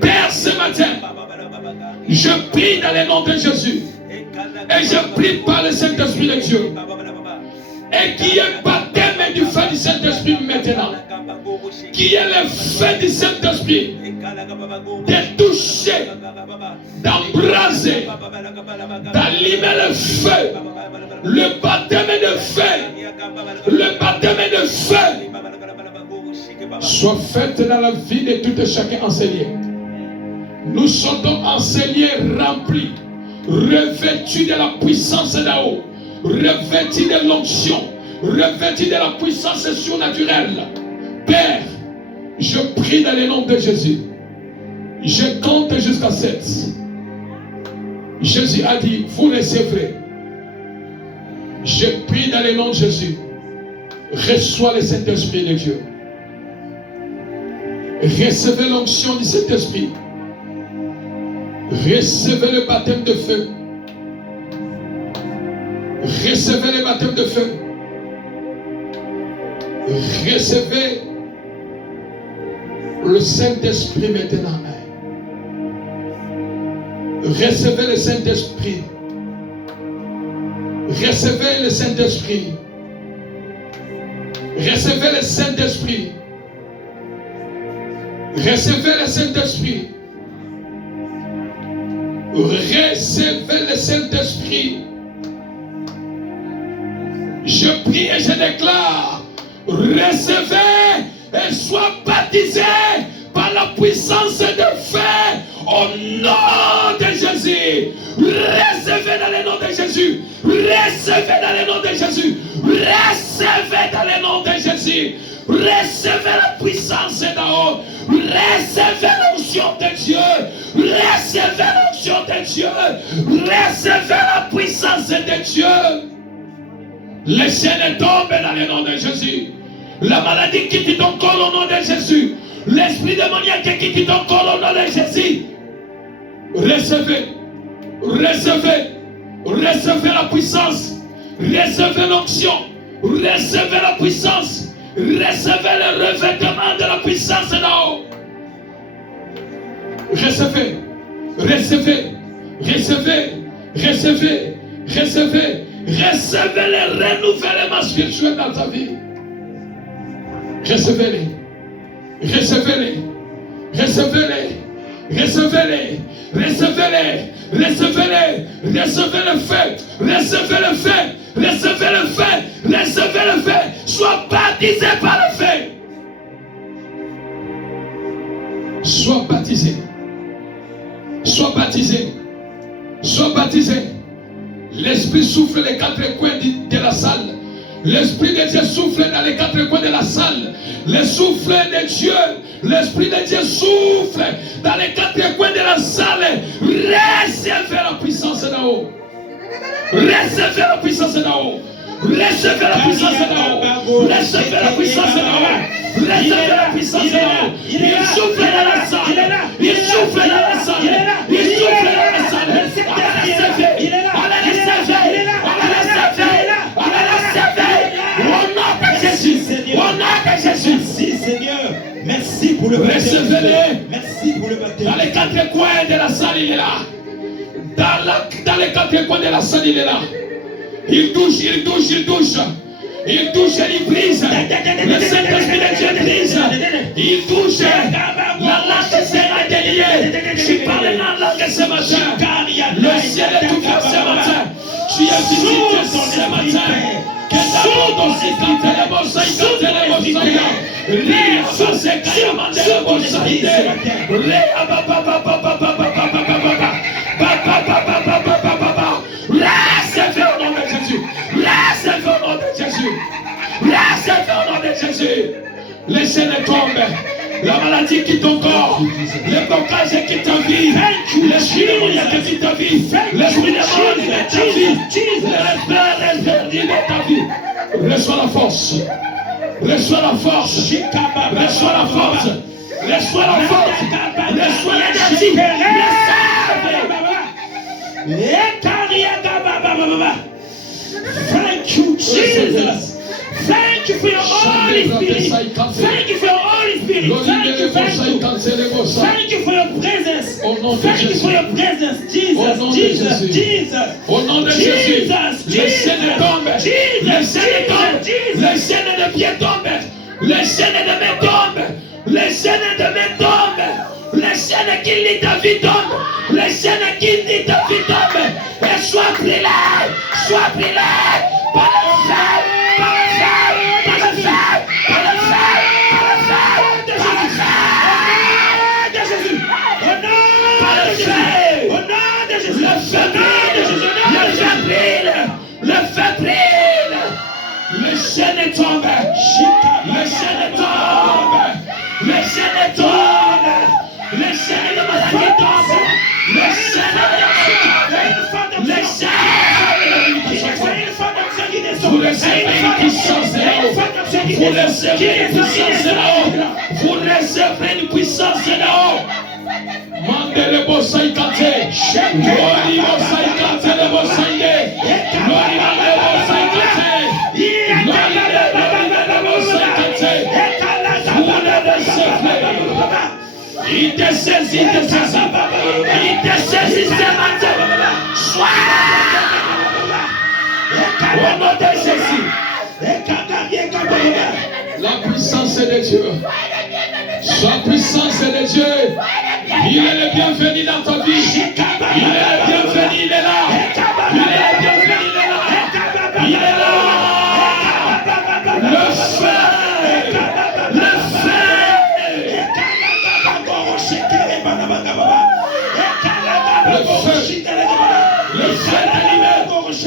Père, ce matin, je prie dans le nom de Jésus. Et je prie par le Saint-Esprit de Dieu. Et qui est baptême du feu du Saint-Esprit maintenant. Qui est le feu du Saint-Esprit. De toucher, d'embraser, d'allumer le feu. Le baptême de feu. Le baptême de feu. Soit fait dans la vie de tout et chacun enseigné. Nous sommes enseignés, remplis, revêtus de la puissance d'en haut, revêtus de l'onction, revêtus de la puissance surnaturelle. Père, je prie dans le nom de Jésus. Je compte jusqu'à 7. Jésus a dit, vous recevrez. Je prie dans le nom de Jésus. Reçois le Saint-Esprit de Dieu. Recevez l'onction du Saint-Esprit. Recevez le baptême de feu. Recevez le baptême de feu. Recevez le Saint-Esprit maintenant. Recevez le Saint-Esprit. Recevez le Saint-Esprit. Recevez le Saint-Esprit. Recevez le Saint-Esprit. Recevez le Saint-Esprit. Je prie et je déclare, recevez et sois baptisés par la puissance de feu au nom de Jésus. Recevez dans le nom de Jésus. Recevez dans le nom de Jésus. Recevez dans le nom de Jésus. Recevez la puissance d'en haut. Recevez l'onction de Dieu. Recevez l'onction de Dieu. Recevez la puissance de Dieu. Les chaînes tombent dans le nom de Jésus. La maladie quitte ton corps au nom de Jésus. L'esprit démoniaque quitte ton corps au nom de Jésus. Recevez. Recevez. Recevez la puissance. Recevez l'onction. Recevez la puissance. Recevez le revêtement de la puissance d'en haut. Recevez. Recevez. Recevez. Recevez. Recevez. Recevez le renouvellement spirituel dans ta vie. Recevez-les. Recevez-les. Recevez-les. Recevez-les. Recevez-les. Recevez-les. Recevez le feu. Recevez le feu. Recevez le feu. Recevez le feu. Sois baptisé par le feu. Sois baptisé. Sois baptisé. Sois baptisé. L'Esprit souffle les quatre coins de la salle. L'Esprit de Dieu souffle dans les quatre coins de la salle. Le souffle de Dieu, l'Esprit de Dieu souffle dans les quatre coins de la salle. Recevez la puissance d'en haut. Recevez la puissance d'en haut. Recevez la puissance d'en haut. Recevez la puissance d'en haut. Recevez la puissance d'en haut. Il souffle dans la salle. Il souffle dans la salle. Il souffle dans la salle. Recevez. Il est là. Il est là. Au nom de Jésus. Au nom de Jésus. Merci Seigneur. pour le baptême. Recevez-les. Merci pour le baptême. Dans les quatre coins de la salle, il est là. Dans les quatre coins de la salle, il est là. Il touche, il touche, il touche. Il touche et il brise. Le Saint-Esprit de Dieu brise. Il touche. La langue sera déliée. Je parle la langue ce matin. Le ciel est ouvert ce matin. Tu es visité ce matin. Que d'abord aussi quand elle est bossée, quand elle est bossée. Les abasses caillamment de la bossée. Les laissez-le au nom de Jésus. Laissez-le au nom de Jésus. Laissez-le au nom de Jésus. Les chaînes tombent. La maladie quitte ton corps. Le blocage quitte ta vie. L'esprit de moniaque quitte ta vie. L'esprit de mort libère ta vie. L'esprit libère ta vie. Reçois la force. Reçois la force. Reçois la force. Reçois la force. Reçois l'énergie. Thank you, Jesus. Thank you for your Holy Spirit. Thank you for your Holy Spirit. Thank you, thank you. Thank you for your presence. Thank you for your presence. Jesus, Jesus, Jesus. Au nom de Jésus, les chaînes tombent. Les chaînes tombent. Les chaînes de pieds tombent. Les chaînes de mains tombent. Les chaînes de mains tombent. Les chaînes qui lient ta vie tombent. Les chaînes qui lient ta vie tombent. Et sois brûlé. Sois brûlé. Par le feu. Par le feu. Par le feu. Par le feu. Par le feu. Par le feu. De Jésus. Au nom de Jésus. Au nom de Jésus. Le feu brûle. Le feu brûle. Le feu brûle. Les chaînes tombent. Les chaînes tombent. Les chaînes tombent. Les chaînes de maladie tombent. Les chaînes de les chaînes. Vous recevez une puissance de là-haut. Vous recevez une puissance de là-haut. Vous recevez une puissance de là-haut. Mandele bosai kante. Glori bosai kante le bosai de. Glori mandele bosai kante. Glori bosai kante. Vous le recevez. Il te saisit, il te saisit. Il te saisit ce matin. Sois. Au nom de Jésus. La puissance de Dieu. La puissance de Dieu. Il est le bienvenu dans ta vie. Il est le bienvenu, il est là. Il est le bienvenu, il est là. Il est là. Le feu. Le feu. Le feu. Le feu d'animal. Le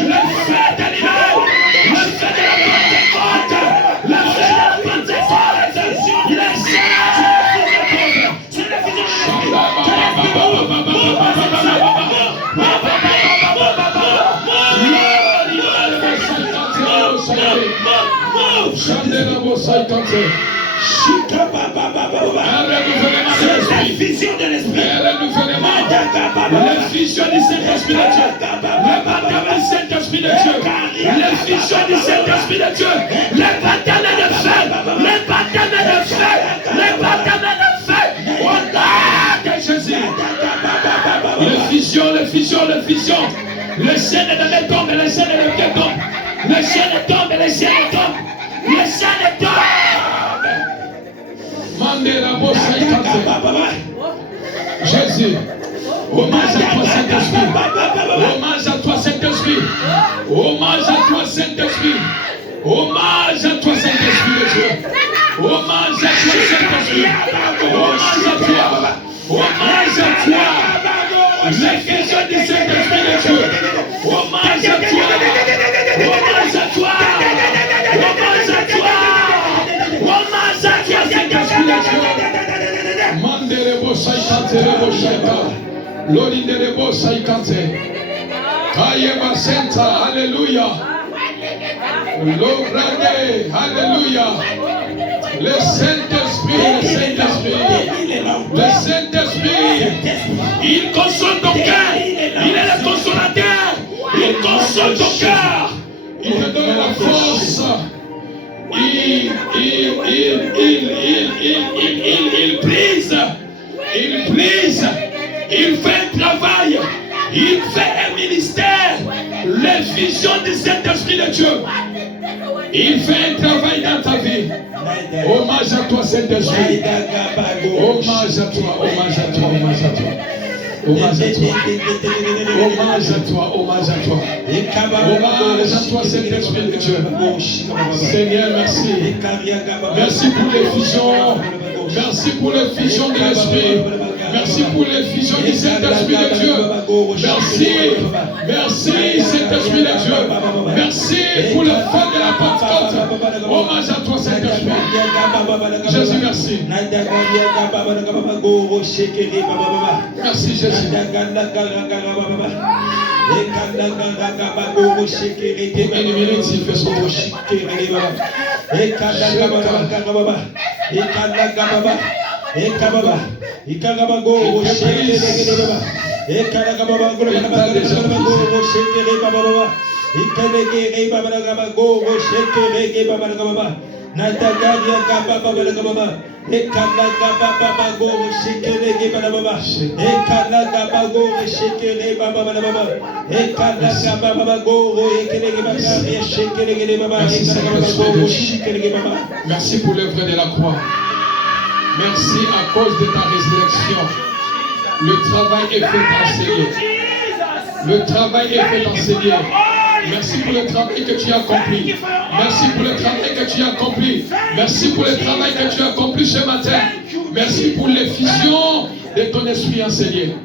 feu d'animal. Le feu de la Pentecôte. Le feu de la Pentecôte. Le feu. C'est la vision de l'esprit. La vision du Saint-Esprit de Dieu. Le baptême du Saint-Esprit de Dieu. La vision du Saint-Esprit de Dieu. Le baptême de feu. Le baptême de feu. Le baptême de feu. Au nom de Jésus. Le vision, le vision, le vision. Le ciel de mes tombes, le ciel de mes tombes. Le ciel tombe, le ciel tombe. Le ciel tombe. Mandela Bossa Jésus, hommage à toi Saint-Esprit. Hommage à toi Saint-Esprit. Hommage à toi Saint-Esprit. Hommage à toi Saint-Esprit de Dieu. Hommage à toi Saint-Esprit. Hommage à toi. Hommage à toi. L'effusion du Saint-Esprit de Dieu. Hommage à toi. Hommage à toi. Hommage à toi. Hommage à toi Saint-Esprit de Dieu. Mandele Bossa Ikante Boshaka. Lorindele Bossa Ikante. Kayema Senta. Alléluia. L'Obrande. Alléluia. Le Saint-Esprit, le Saint-Esprit. Le Saint-Esprit. Il console ton cœur. Il est le consolateur. Il console ton cœur. Il te donne la force. Il brise, il fait un travail, il fait un ministère, l'effusion du Saint-Esprit de Dieu. Il fait un travail dans ta vie. Hommage à toi, Saint-Esprit. Hommage à toi, hommage à toi, hommage à toi. Hommage à toi. Hommage à toi, hommage à toi. Hommage à toi, Saint-Esprit de Dieu. Seigneur, merci. Merci pour l'effusion. Merci pour l'effusion de l'Esprit. Merci pour l'effusion du Saint-Esprit de Dieu. Merci. Merci, Saint-Esprit de Dieu. Merci pour le feu de la Pentecôte. Hommage à toi, Saint-Esprit. Jésus, merci. Merci, Jésus. Une minute, il fait son Merci pour l'œuvre de la croix. Merci à cause de ta résurrection. Le travail est fait enseigner. Le travail est fait enseigner. Merci pour le travail que tu as accompli. Merci pour le travail que tu as accompli. Merci pour le travail que tu as accompli ce matin. Merci pour l'effusion de ton esprit enseigné.